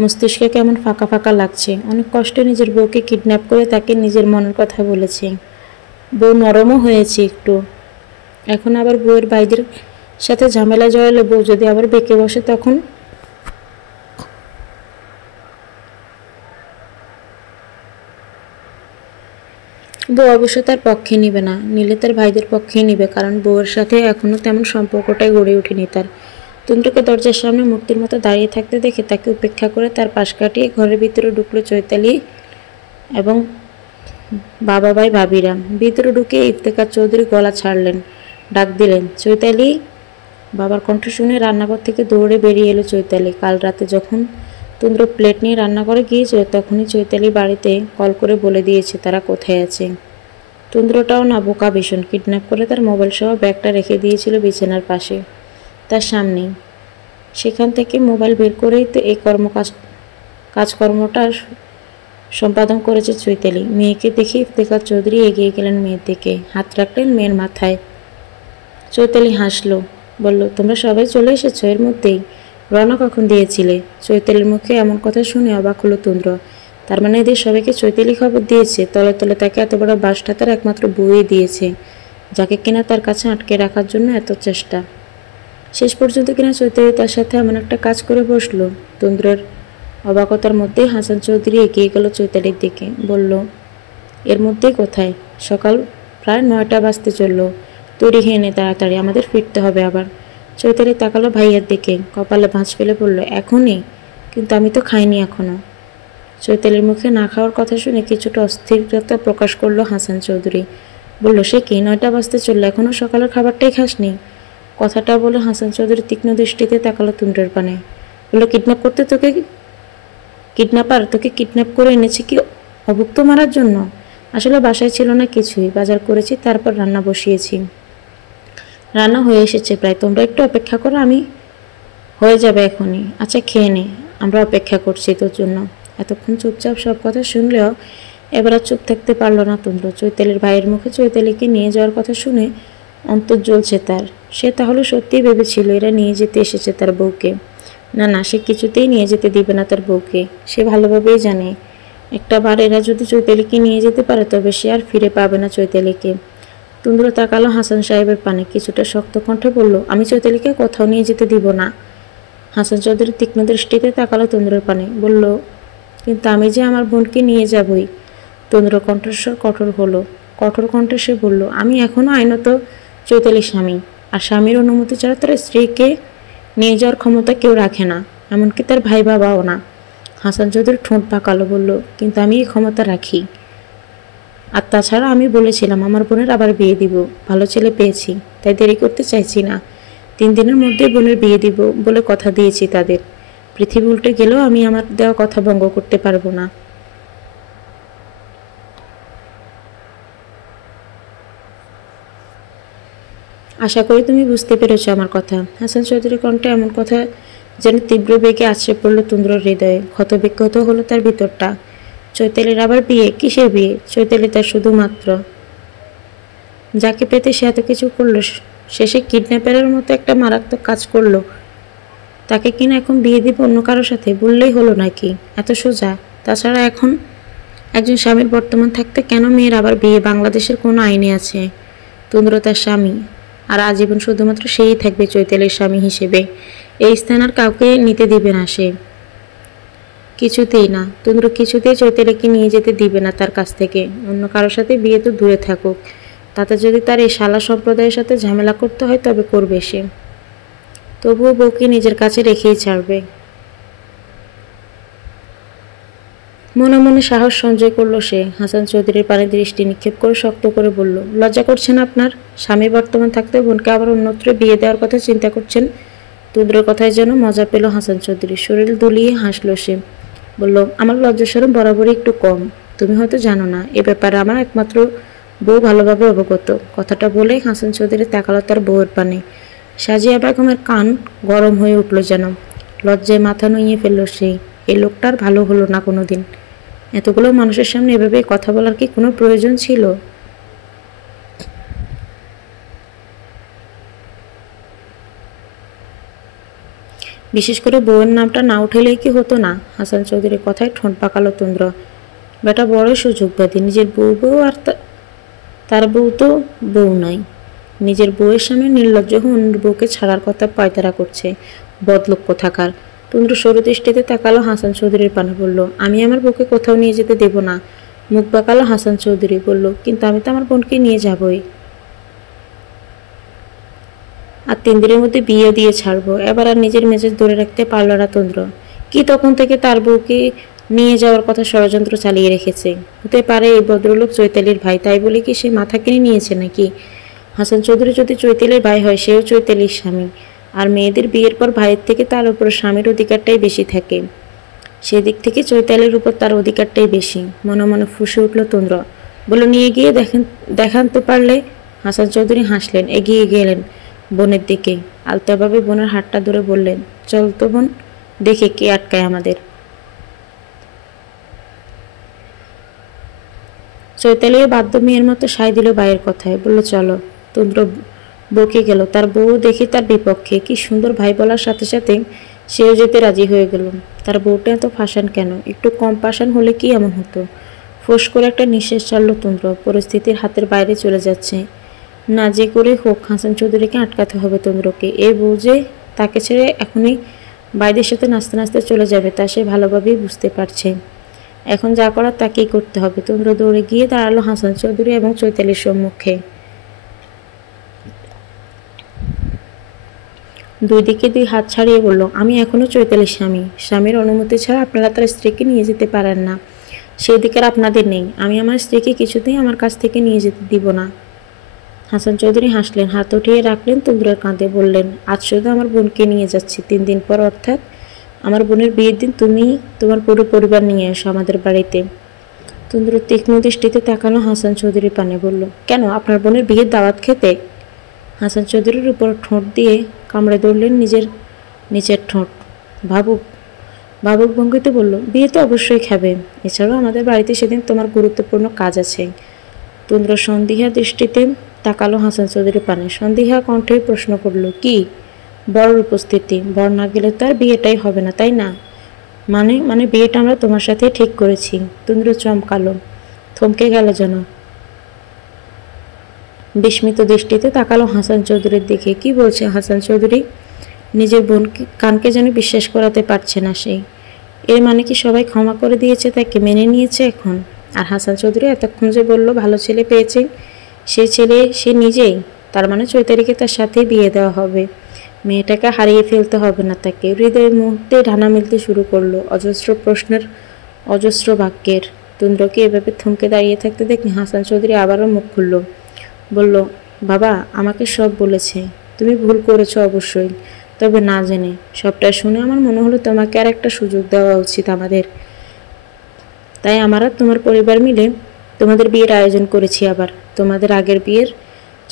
মস্তিষ্কে কেমন ফাঁকা ফাঁকা লাগছে। অনেক কষ্টে নিজের বউকে কিডন্যাপ করে তাকে নিজের মনের কথা বলেছে। বউ নরমও হয়েছে একটু। এখন আবার বউয়ের ভাইদের সাথে ঝামেলা জড়ালে বউ যদি আবার বেঁকে বসে তখন? বউ অবশ্য তার পক্ষে নিবে না, নিলে তার ভাইদের পক্ষেই নিবে, কারণ বউয়ের সাথে এখনও তেমন সম্পর্কটাই গড়ে ওঠেনি তার। তন্দ্রকে দরজার সামনে মূর্তির মতো দাঁড়িয়ে থাকতে দেখে তাকে উপেক্ষা করে তার পাশ কাটিয়ে ঘরের ভিতরে ঢুকলো চৈতালি এবং বাবা ভাই ভাবিরা। ভিতরে ঢুকে ইফতেখার চৌধুরী গলা ছাড়লেন, ডাক দিলেন, চৈতালি। বাবার কণ্ঠ শুনে রান্নাঘর থেকে দৌড়ে বেরিয়ে এলো চৈতালি। কাল রাতে যখন তন্দ্র প্লেট নিয়ে রান্নাঘরে গিয়েছিল তখনই চৈতালি বাড়িতে কল করে বলে দিয়েছে তারা কোথায় আছে। তন্দ্রটাও না বোকা ভীষণ। কিডন্যাপ করে তার মোবাইল সহ ব্যাগটা রেখে দিয়েছিল বিছানার পাশে তার সামনেই। সেখান থেকে মোবাইল বের করেই তো এই কাজকর্মটা সম্পাদন করেছে চৈতালি। মেয়েকে দেখে ইফতেখার চৌধুরী এগিয়ে গেলেন মেয়ের দিকে, হাত রাখলেন মেয়ের মাথায়। চৈতালি হাসলো, বলল, তোমরা সবাই চলে এসেছো এর মধ্যেই? রওনা কখন দিয়েছিলে? চৈতালির মুখে এমন কথা শুনে অবাক হলো তন্দ্র। তার মানে এদের সবাইকে চৈতালি খবর দিয়েছে? তলে তলে তাকে এত বড় বাসটা তার একমাত্র বউই দিয়েছে, যাকে কিনা তার কাছে আটকে রাখার জন্য এত চেষ্টা। শেষ পর্যন্ত কিনা চৈতালি তার সাথে এমন একটা কাজ করে বসলো। তন্দ্রের অবাকতার মধ্যেই হাসান চৌধুরী এগিয়ে গেল চৈতালির দিকে, বলল, এর মধ্যেই কোথায়? সকাল প্রায় 9টা বাজতে চলল। তৈরি হয়ে নে তাড়াতাড়ি, আমাদের ফিরতে হবে আবার। চৈতালি তাকালো ভাইয়ের দিকে, কপালে ভাঁজ ফেলে বলল, এখনই? কিন্তু আমি তো খাইনি এখনো। চৈতালির মুখে না খাওয়ার কথা শুনে কিছুটা অস্থিরতা প্রকাশ করলো হাসান চৌধুরী। বলল, সে কি, 9টা বাজতে চললো, এখনো সকালের খাবারটাই খাসনি? কথাটা বলে হাসান চৌধুরী তীক্ষ্ণ দৃষ্টিতে তাকালো তুন্ডের পানে। বলল, কিডন্যাপার তোকে কিডন্যাপ করে এনেছে কি অভুক্ত মারার জন্য? আসলে বাসায় ছিল না কিছুই, বাজার করেছি, তারপর রান্না বসিয়েছি। রান্না হয়ে এসেছে প্রায়, তোমরা একটু অপেক্ষা করো, আমি হয়ে যাবে এখনই। আচ্ছা খেয়ে নে, আমরা অপেক্ষা করছি তোর জন্য। এতক্ষণ চুপচাপ সব কথা শুনলেও এবার আর চুপ থাকতে পারলো না তুন্দ্র। চৈতালির ভাইয়ের মুখে চৈতালিকে নিয়ে যাওয়ার কথা শুনে অন্তর জ্বলছে তার। সে তাহলে সত্যিই ভেবেছিল এরা নিয়ে যেতে এসেছে তার বউকে। না না, সে কিছুতেই নিয়ে যেতে দিবে না তার বউকে। সে ভালোভাবেই জানে একটা বার এরা যদি চৈতালিকে নিয়ে যেতে পারে তবে সে আর ফিরে পাবে না চৈতালিকে। তুন্দ্র তাকালো হাসান সাহেবের পানে, কিছুটা শক্ত কণ্ঠে বলল, আমি চৈতালিকে কোথাও নিয়ে যেতে দিব না। হাসান চৌধুরী তীক্ষ্ণ দৃষ্টিতে তাকালো তুন্দ্রের পানে, বলল, কিন্তু আমি যে আমার বোনকে নিয়ে যাবই। তুন্দ্র কণ্ঠস্বর কঠোর হলো। কঠোর কণ্ঠে সে বলল, আমি এখনও আইনত চৈতালির স্বামী, আর স্বামীর অনুমতি ছাড়া তার স্ত্রীকে নিয়ে যাওয়ার ক্ষমতা কেউ রাখে না, এমনকি তার ভাই বাবাও না। হাসান চৌধুরী ঠোঁট পাকালো, বলল, কিন্তু আমি এই ক্ষমতা রাখি। আর তাছাড়া আমি বলেছিলাম আমার বোনের আবার বিয়ে দিব, ভালো ছেলে পেয়েছি, তাই দেরি করতে চাইছি না। 3 দিনের মধ্যে বোনের বিয়ে দিব বলে কথা দিয়েছি তাদের। পৃথিবী উল্টে গেলেও আমি আমার দেওয়া কথা ভঙ্গ করতে পারবো না। আশা করি তুমি বুঝতে পেরেছো আমার কথা। হাসান চৌধুরীর কণ্ঠে এমন কথা যেন তীব্র বেগে আছড়ে পড়ল তুন্দ্রর হৃদয়ে। ক্ষতবিক্ষত হলো তার ভিতরটা। চৈতালির আবার বিয়ে? কিসের বিয়ে? চৈতালি তার শুধুমাত্র যাকে পেতে সে এত কিছু করলো, শেষে কিডন্যাপারের মতো একটা মারাত্মক কাজ করলো। তাকে কিনা এখন বিয়ে দিব অন্য কারোর সাথে? বললেই হলো নাকি? এত সোজা? তাছাড়া এখন একজন স্বামীর বর্তমান থাকতে কেন মেয়ের আবার বিয়ে? বাংলাদেশের কোনো আইনে আছে তুন্দ্র তার স্বামী, আর আজীবন শুধুমাত্র সেই থাকবে চৈতালির স্বামী হিসেবে। এই স্থান আর কাউকে নিতে দিবে না সে, কিছুতেই না। তুন্দ্র কিছুতেই চৈতালিকে নিয়ে যেতে দিবে না তার কাছ থেকে। অন্য কারোর সাথে বিয়ে তো দূরে থাকুক, তাতে যদি তার এই শালা সম্প্রদায়ের সাথে ঝামেলা করতে হয় তবে করবে সে। তবুও বউকে নিজের কাছে রেখেই ছাড়বে। মনে মনে সাহস সঞ্চয় করলো সে। হাসান চৌধুরীর পানে দৃষ্টি নিক্ষেপ করে শক্ত করে বলল, লজ্জা করছেন আপনার? স্বামী বর্তমান থাকতে বোনকে আবার অন্যত্র বিয়ে দেওয়ার কথা চিন্তা করছেন? তুন্দ্রের কথায় যেন মজা পেল হাসান চৌধুরী। শরীর দুলিয়ে হাসলো সে। বলল, আমার লজ্জা শরম বরাবরই একটু কম। তুমি হয়তো জানো না, এ ব্যাপারে আমার একমাত্র বউ ভালোভাবে অবগত। কথাটা বলে হাসান চৌধুরী তাকালো তার বউয়ের পানে। সাজিয়া বেগমের কান গরম হয়ে উঠল যেন। লজ্জায় মাথা নুইয়ে ফেলল সে। এই লোকটার ভালো হলো না কোনোদিন। এতগুলো মানুষের সামনে এভাবে কথা বলার কি কোনো প্রয়োজন ছিল? বিশেষ করে বউয়ের নামটা না উঠেলেই কি হতো না? হাসান চৌধুরীর কথায় ঠোঁট পাকালো তুন্দ্র। বেটা বড়ই সুযোগবাদী। নিজের বউ আর তার বউ তো বউ নাই। নিজের বউয়ের সামনে নির্লজ্জ হয়ে অন্যের বউকে ছাড়ার কথা পায়তারা করছে। বদলোক কোথাকার। তুন্দ্র সরু দৃষ্টিতে তাকালো হাসান চৌধুরীর পানে, বলল, আমি আমার বউকে কোথাও নিয়ে যেতে দেব না। মুখ বাঁকালো হাসান চৌধুরী, বলল, কিন্তু আমি তো আমার বোনকে নিয়ে যাবই, আর 3 দিনের মধ্যে বিয়ে দিয়ে ছাড়বো। এবার আর নিজের মেজাজ ধরে রাখতে পারল না তন্দ্র। কি তখন থেকে তার বউকে নিয়ে যাওয়ার কথা ষড়যন্ত্র চালিয়ে রেখেছে? হতে পারে এই ভদ্রলোক চৈতালির ভাই, তাই বলে কি সে মাথা কিনে নিয়েছে নাকি? হাসান চৌধুরী যদি চৈতালির ভাই হয়, সেও চৈতালির স্বামী। আর মেয়েদের বিয়ের পর ভাইয়ের থেকে তার উপর স্বামীর অধিকারটাই বেশি থাকে। সেদিক থেকে চৈতালির উপর তার অধিকারটাই বেশি। মনে মনে ফুঁসে উঠল তন্দ্র। বলে, নিয়ে গিয়ে দেখান তো পারলে। হাসান চৌধুরী হাসলেন, এগিয়ে গেলেন বোনের দিকে। আলতাভাবে বোনের হাতটা ধরে বললেন, চল তো বোন, দেখে কে আটকায় আমাদের। চৈতালিও বাধ্য মেয়ের মতো সায় দিল ভাইয়ের কথায়, বলল, চলো। তন্দ্র বকে গেল। তার বউ দেখি তার বিপক্ষে। কি সুন্দর ভাই বলার সাথে সাথে সেও যেতে রাজি হয়ে গেল। তার বউটা এত ফাঁসান কেন? একটু কম পাষাণ হলে কি এমন হতো? ফোঁস করে একটা নিঃশ্বাস ছাড়ল তন্দ্র। পরিস্থিতির হাতের বাইরে চলে যাচ্ছে। না যে করে হোক হাসান চৌধুরীকে আটকাতে হবে তন্দ্রকে। এই বউ যে তাকে ছেড়ে এখনই ভাইদের সাথে নাচতে নাচতে চলে যাবে তা সে ভালোভাবেই বুঝতে পারছে। এখন যা করার তাকেই করতে হবে। তন্দ্র দৌড়ে গিয়ে দাঁড়ালো হাসান চৌধুরী এবং চৈতালির সম্মুখে। দুই দিকে দুই হাত ছাড়িয়ে বলল, আমি এখনো চৈতালির স্বামী। স্বামীর অনুমতি ছাড়া আপনারা তার স্ত্রীকে নিয়ে যেতে পারেন না। সেই অধিকার আপনাদের নেই। আমি আমার স্ত্রীকে কিছুতেই আমার কাছ থেকে নিয়ে যেতে দিব না। হাসান চৌধুরী হাসলেন, হাত উঠিয়ে রাখলেন তন্দ্রের কাঁধে, বললেন, আজ শুধু আমার বোনকে নিয়ে যাচ্ছি। 3 দিন পর অর্থাৎ আমার বোনের বিয়ের দিন তুমি তোমার পুরো পরিবার নিয়ে এসো আমাদের বাড়িতে। তন্দ্র তীক্ষ্ণ দৃষ্টিতে তাকানো হাসান চৌধুরীর পানে, বলল, কেন, আপনার বোনের বিয়ের দাওয়াত খেতে? হাসান চৌধুরীর উপর ঠোঁট দিয়ে কামড়ে ধরলেন নিচের ঠোঁট। ভাবুক ভাবুক ভঙ্গিতে বলল, বিয়ে তো অবশ্যই খাবে। এছাড়াও আমাদের বাড়িতে সেদিন তোমার গুরুত্বপূর্ণ কাজ আছে। তন্দ্র সন্দিহা দৃষ্টিতে তাকালো হাসান চৌধুরীর পানে, সন্দিহা কণ্ঠে প্রশ্ন করল, কি? বড়র উপস্থিতি। বর না গেলে তো আর বিয়েটাই হবে না, তাই না? মানে বিয়েটা আমরা তোমার সাথে ঠিক করেছি। তন্দ্র চমকালো, থমকে গেল যেন। বিস্মিত দৃষ্টিতে তাকালো হাসান চৌধুরীর দিকে। কি বলছে হাসান চৌধুরী? নিজের বোনকে কানকে যেন বিশ্বাস করাতে পারছে না সেই। এর মানে কি সবাই ক্ষমা করে দিয়েছে, তাকে মেনে নিয়েছে এখন? আর হাসান চৌধুরী এতক্ষণ যে বলল ভালো ছেলে পেয়েছে, সে ছেলে সে নিজেই। তার মানে চৈতালিকে তার সাথেই বিয়ে দেওয়া হবে। মেয়েটাকে হারিয়ে ফেলতে হবে না তাকে। হৃদয়ের মুহূর্তে ঢানা মিলতে শুরু করলো অজস্র প্রশ্নের, অজস্র বাক্যের। তন্দ্রকে এভাবে থমকে দাঁড়িয়ে থাকতে দেখে হাসান চৌধুরী আবারও মুখ খুলল, বলল, বাবা আমাকে সব বলেছে। তুমি ভুল করেছো অবশ্যই, তবে না জেনে। সবটা শুনে আমার মনে হলো তোমাকে আর একটা সুযোগ দেওয়া উচিত আমাদের। তাই আমার আর তোমার পরিবার মিলে তোমাদের বিয়ের আয়োজন করেছি। আবার তোমাদের আগের বিয়ের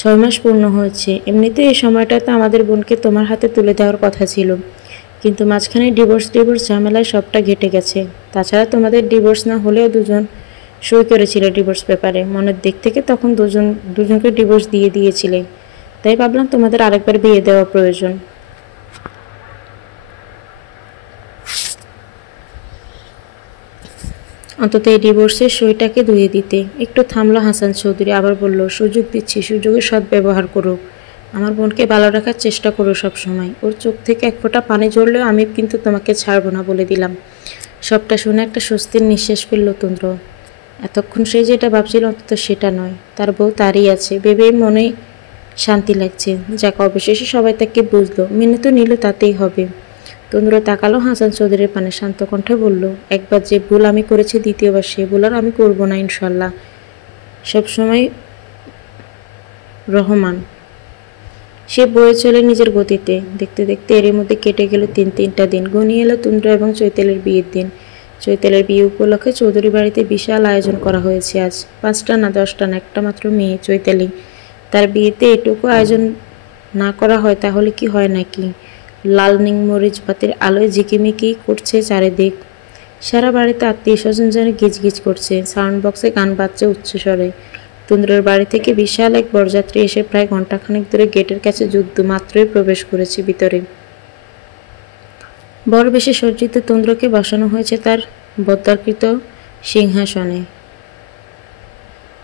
6 মাস পূর্ণ হয়েছে। এমনিতে এই সময়টাতে আমাদের বোনকে তোমার হাতে তুলে দেওয়ার কথা ছিল, কিন্তু মাঝখানে ডিভোর্স ঝামেলায় সবটা ঘেটে গেছে। তাছাড়া তোমাদের ডিভোর্স না হলেও দুজন সই করেছিল ডিভোর্স পেপারে। মনের দিক থেকে তখন দুজনকে ডিভোর্স দিয়ে দিয়েছিলে। তাই ভাবলাম তোমাদের আরেকবার বিয়ে দেওয়া প্রয়োজন। অন্তত এই ডিভোর্সের সইটাকে ধুয়ে দিতে। একটু থামলো হাসান চৌধুরী, আবার বলল, সুযোগ দিচ্ছি, সুযোগের সদ্ব্যবহার করো। আমার বোনকে ভালো রাখার চেষ্টা করো সব সময়। ওর চোখ থেকে এক ফোঁটা পানি ঝরলেও আমি কিন্তু তোমাকে ছাড়বো না বলে দিলাম। সবটা শুনে একটা স্বস্তির নিঃশ্বাস ফেলল তন্দ্র। এতক্ষণ সে যেটা ভাবছিল অন্তত সেটা নয়, তার বউ তারই আছে ভেবেই মনে শান্তি লাগছে। যাক, অবশেষে সবাই তাকে বুঝলো, মেনে তো নিল, তাতেই হবে। তন্দ্র তাকালো হাসান চৌধুরীর পানে, শান্ত কণ্ঠে বলল, একবার যে ভুল আমি করেছি দ্বিতীয়বার সে ভুল আর আমি করবো না ইনশাল্লাহ। সবসময় রহমান। সে বয়ে চলে নিজের গতিতে। দেখতে দেখতে এর মধ্যে কেটে গেল তিনটা দিন। ঘনিয়ে এলো তন্দ্র এবং চৈতালির বিয়ের দিন। চৈতালির বিয়ে উপলক্ষে চৌধুরী বাড়িতে বিশাল আয়োজন করা হয়েছে আজ। 5টা না 10টা না, একটা মাত্র মেয়ে চৈতালি। তার বিয়েতে এটুকু আয়োজন না করা হয় তাহলে কি হয় নাকি? লাল মরিচ বাতির আলোয় ঝিকিমিকি করছে চারিদিক। সারা বাড়িতে আত্মীয় স্বজন যেন গিজগিজ করছে। সাউন্ড বক্সে গান বাজছে উচ্চস্বরে। তন্দ্রের বাড়ি থেকে বিশাল এক বরযাত্রী এসে প্রায় ঘণ্টাখানেক ধরে গেটের কাছে যুদ্ধ মাত্রই প্রবেশ করেছে ভিতরে। বর বেশে সজ্জিত তন্দ্রকে বসানো হয়েছে তার বদ্ধাকৃত সিংহাসনে।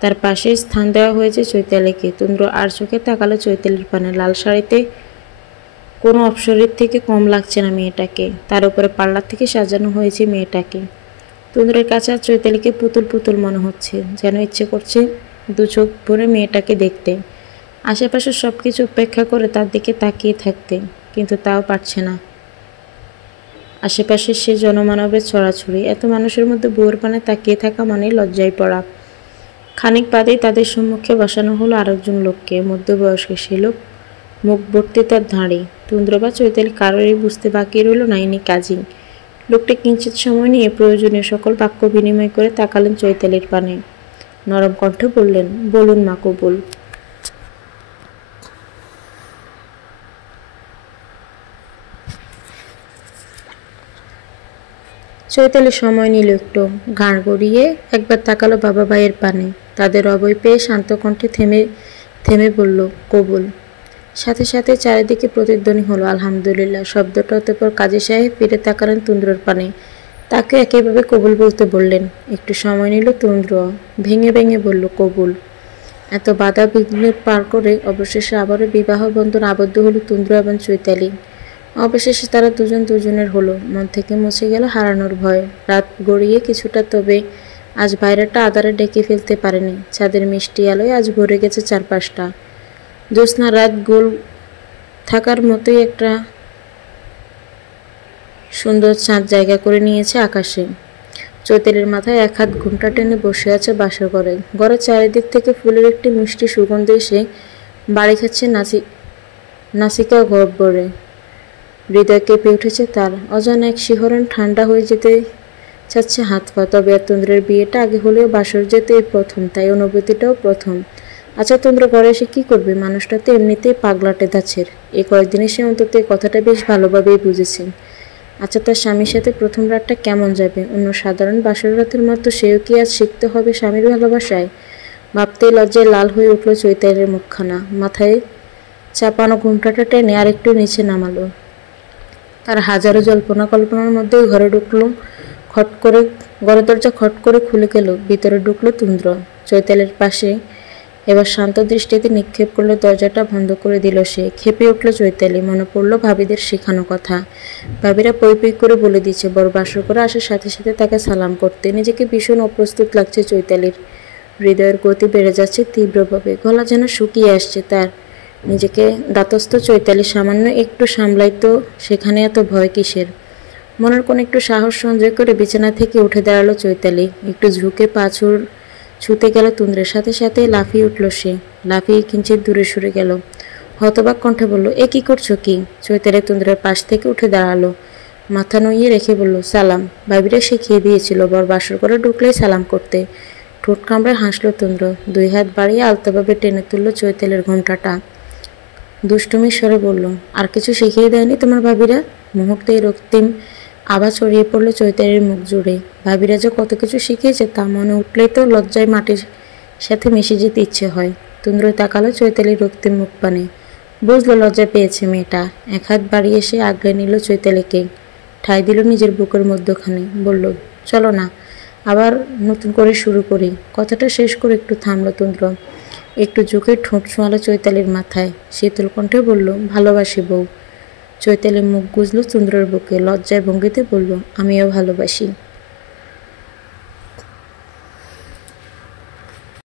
তার পাশে স্থান দেওয়া হয়েছে চৈতালিকে। তন্দ্র আর চোখে তাকালো চৈতালির পানে। লাল শাড়িতে কোনো অপসরের থেকে কম লাগছে না মেয়েটাকে। তার উপরে পার্লার থেকে সাজানো হয়েছে মেয়েটাকে। তন্দ্রের কাছে আর চৈতালিকে পুতুল পুতুল মনে হচ্ছে, যেন ইচ্ছে করছে 2 চোখ ভরে মেয়েটাকে দেখতে, আশেপাশে সব কিছু উপেক্ষা করে তার দিকে তাকিয়ে থাকতে, কিন্তু তাও পারছে না। আশেপাশে সে জনমানবের ছড়াছড়ি। এত মানুষের মধ্যে বউয়ের পানে তাকিয়ে থাকা মানে লজ্জায় পড়া। খানিক বাদেই তাদের সম্মুখে বসানো হলো আরেকজন লোককে। মধ্যবয়স্ক সে লোক, মুখ ভর্তি তার ধাড়ি। তন্দ্র বা চৈতালি কারোরই বুঝতে বাকি রইল না ইনি কাজী। লোকটা কিঞ্চিত সময় নিয়ে প্রয়োজনীয় সকল বাক্য বিনিময় করে তাকালেন চৈতালির পানে। নরম কণ্ঠে বললেন, বলুন মা কবুল। চৈতালি সময় নিল একটু। ঘাড় গড়িয়ে একবার তাকালো বাবা ভাইয়ের পানে। তাদের অভয় পেয়ে শান্ত কণ্ঠে থেমে বলল, কবুল। সাথে সাথে চারিদিকে প্রতিধ্বনি হলো আলহামদুলিল্লাহ শব্দটা। অতঃপর কাজী সাহেব ফিরে তাকালেন তন্দ্রর পানে। তাকে একইভাবে কবুল বলতে বললেন। একটু সময় নিল তন্দ্র, ভেঙে ভেঙে বলল, কবুল। এত বাধা বিঘ্ন পার করে অবশেষে আবারও বিবাহ বন্ধন আবদ্ধ হলো তন্দ্র এবং চৈতালি। অবশেষে তারা দুজন দুজনের হলো, মন থেকে মুছে গেল হারানোর ভয়। রাত গড়িয়ে কিছুটা, তবে আজ বাইরেটা আঁধারে ডেকে ফেলতে পারেনি। চাঁদের মিষ্টি আলোয় আজ ভরে গেছে চারপাশটা। জ্যোৎস্না রাত গোল থাকার মতোই একটা সুন্দর চাঁদ জায়গা করে নিয়েছে আকাশে। চৈতালির মাথায় এক হাত ঘুমটা টেনে বসে আছে বাসর ঘরে। ঘরের চারিদিক থেকে ফুলের একটি মিষ্টি সুগন্ধ এসে বাড়ি খাচ্ছে নাসিকা গহ্বরে। হৃদয় কেঁপে উঠেছে তার। অজানা এক শিহরণ ঠান্ডা হয়ে যেতে চাচ্ছে হাত পা। তবে তন্দ্রের বিয়েটা আগে হলেও বাসর যেতে এই প্রথম, তাই অনুভূতিটাও প্রথম। আচ্ছা, তোমরা ঘরে এসে কি করবে? মানুষটা তো এমনিতেই পাগলাটে ধাঁচের। এই কয়েকদিনে সে অন্তত এই কথাটা বেশ ভালোভাবেই বুঝেছে। আচ্ছা, তার স্বামীর সাথে প্রথম রাতটা কেমন যাবে? অন্য সাধারণ বাসর রাতের মতো সেও কি আজ শিখতে হবে স্বামীর ভালোবাসায়? ভাবতেই লজ্জায় লাল হয়ে উঠল চৈতালির মুখখানা। মাথায় চাপানো ঘুমটাটা টেনে আর একটু নিচে নামালো। তার হাজারো জল্পনা কল্পনার মধ্যেই ঘরে ঢুকলো। ঘরের দরজা খট করে খুলে গেল। ভিতরে ঢুকলো তুন্দ্র। চৈতালির পাশে এবার শান্ত দৃষ্টিতে নিক্ষেপ করলো। দরজাটা বন্ধ করে দিল সে। খেপে উঠল চৈতালি। মনে পড়ল ভাবিদের শেখানো কথা। ভাবিরা পই পই করে বলে দিচ্ছে বড় বাসর করে আসার সাথে সাথে তাকে সালাম করতে। নিজেকে ভীষণ অপ্রস্তুত লাগছে চৈতালির। হৃদয়ের গতি বেড়ে যাচ্ছে তীব্রভাবে। গলা যেন শুকিয়ে আসছে তার। নিজেকে দাতস্থ চৈতালি সামান্য একটু সামলাই তো, সেখানে এত ভয় কিসের? মনের কোন একটু সাহস সঞ্চয় করে বিছানা থেকে উঠে দাঁড়ালো চৈতালি। একটু ঝুঁকে ছুতে গেল তুন্দ্রের। সাথে সাথে লাফিয়ে উঠল সে। লাফিয়ে কিঞ্চিত দূরে সরে গেল। হতবাক কণ্ঠে বলল, এ কি করছো কি? চৈতালি তুন্দ্রের পাশ থেকে উঠে দাঁড়ালো। মাথা নুইয়ে রেখে বলল, সালাম। ভাবিরা শিখিয়ে দিয়েছিল বর বাসর করে ঢুকলেই সালাম করতে। ঠোঁট কামড়ে হাসলো তুন্দ্র। দুই হাত বাড়িয়ে আলতোভাবে টেনে তুলল চৈতালির ঘোমটাটা। দুষ্টুমির স্বরে বলল, আর কিছু শিখিয়ে দেয়নি তোমার ভাবিরা? মুহূর্তেই রক্তিম আবার ছড়িয়ে পড়লো চৈতালির মুখ জুড়ে। ভাবিরা যে কত কিছু শিখিয়েছে তা মনে উঠলেই তো লজ্জায় মাটির সাথে মিশে যেতে ইচ্ছে হয়। তুন্দ্র তাকালো চৈতালির রক্তিম মুখ পানে। বুঝলো লজ্জা পেয়েছে মেয়েটা। এক হাত বাড়িয়ে এসে আগলে নিল চৈতালিকে। ঠাঁই দিল নিজের বুকের মধ্যখানে। বলল, চলো না, আবার নতুন করে শুরু করি। কথাটা শেষ করে একটু থামলো তুন্দ্র। একটু ঝুঁকে ঠোঁট ছোঁয়ালো চৈতালির মাথায়। শীতল কণ্ঠে বলল, ভালোবাসি বউ। চৈতালি মুখ গুজল তুন্দ্রের বুকে। লজ্জায় ভঙ্গিতে বলল, আমিও ভালোবাসি।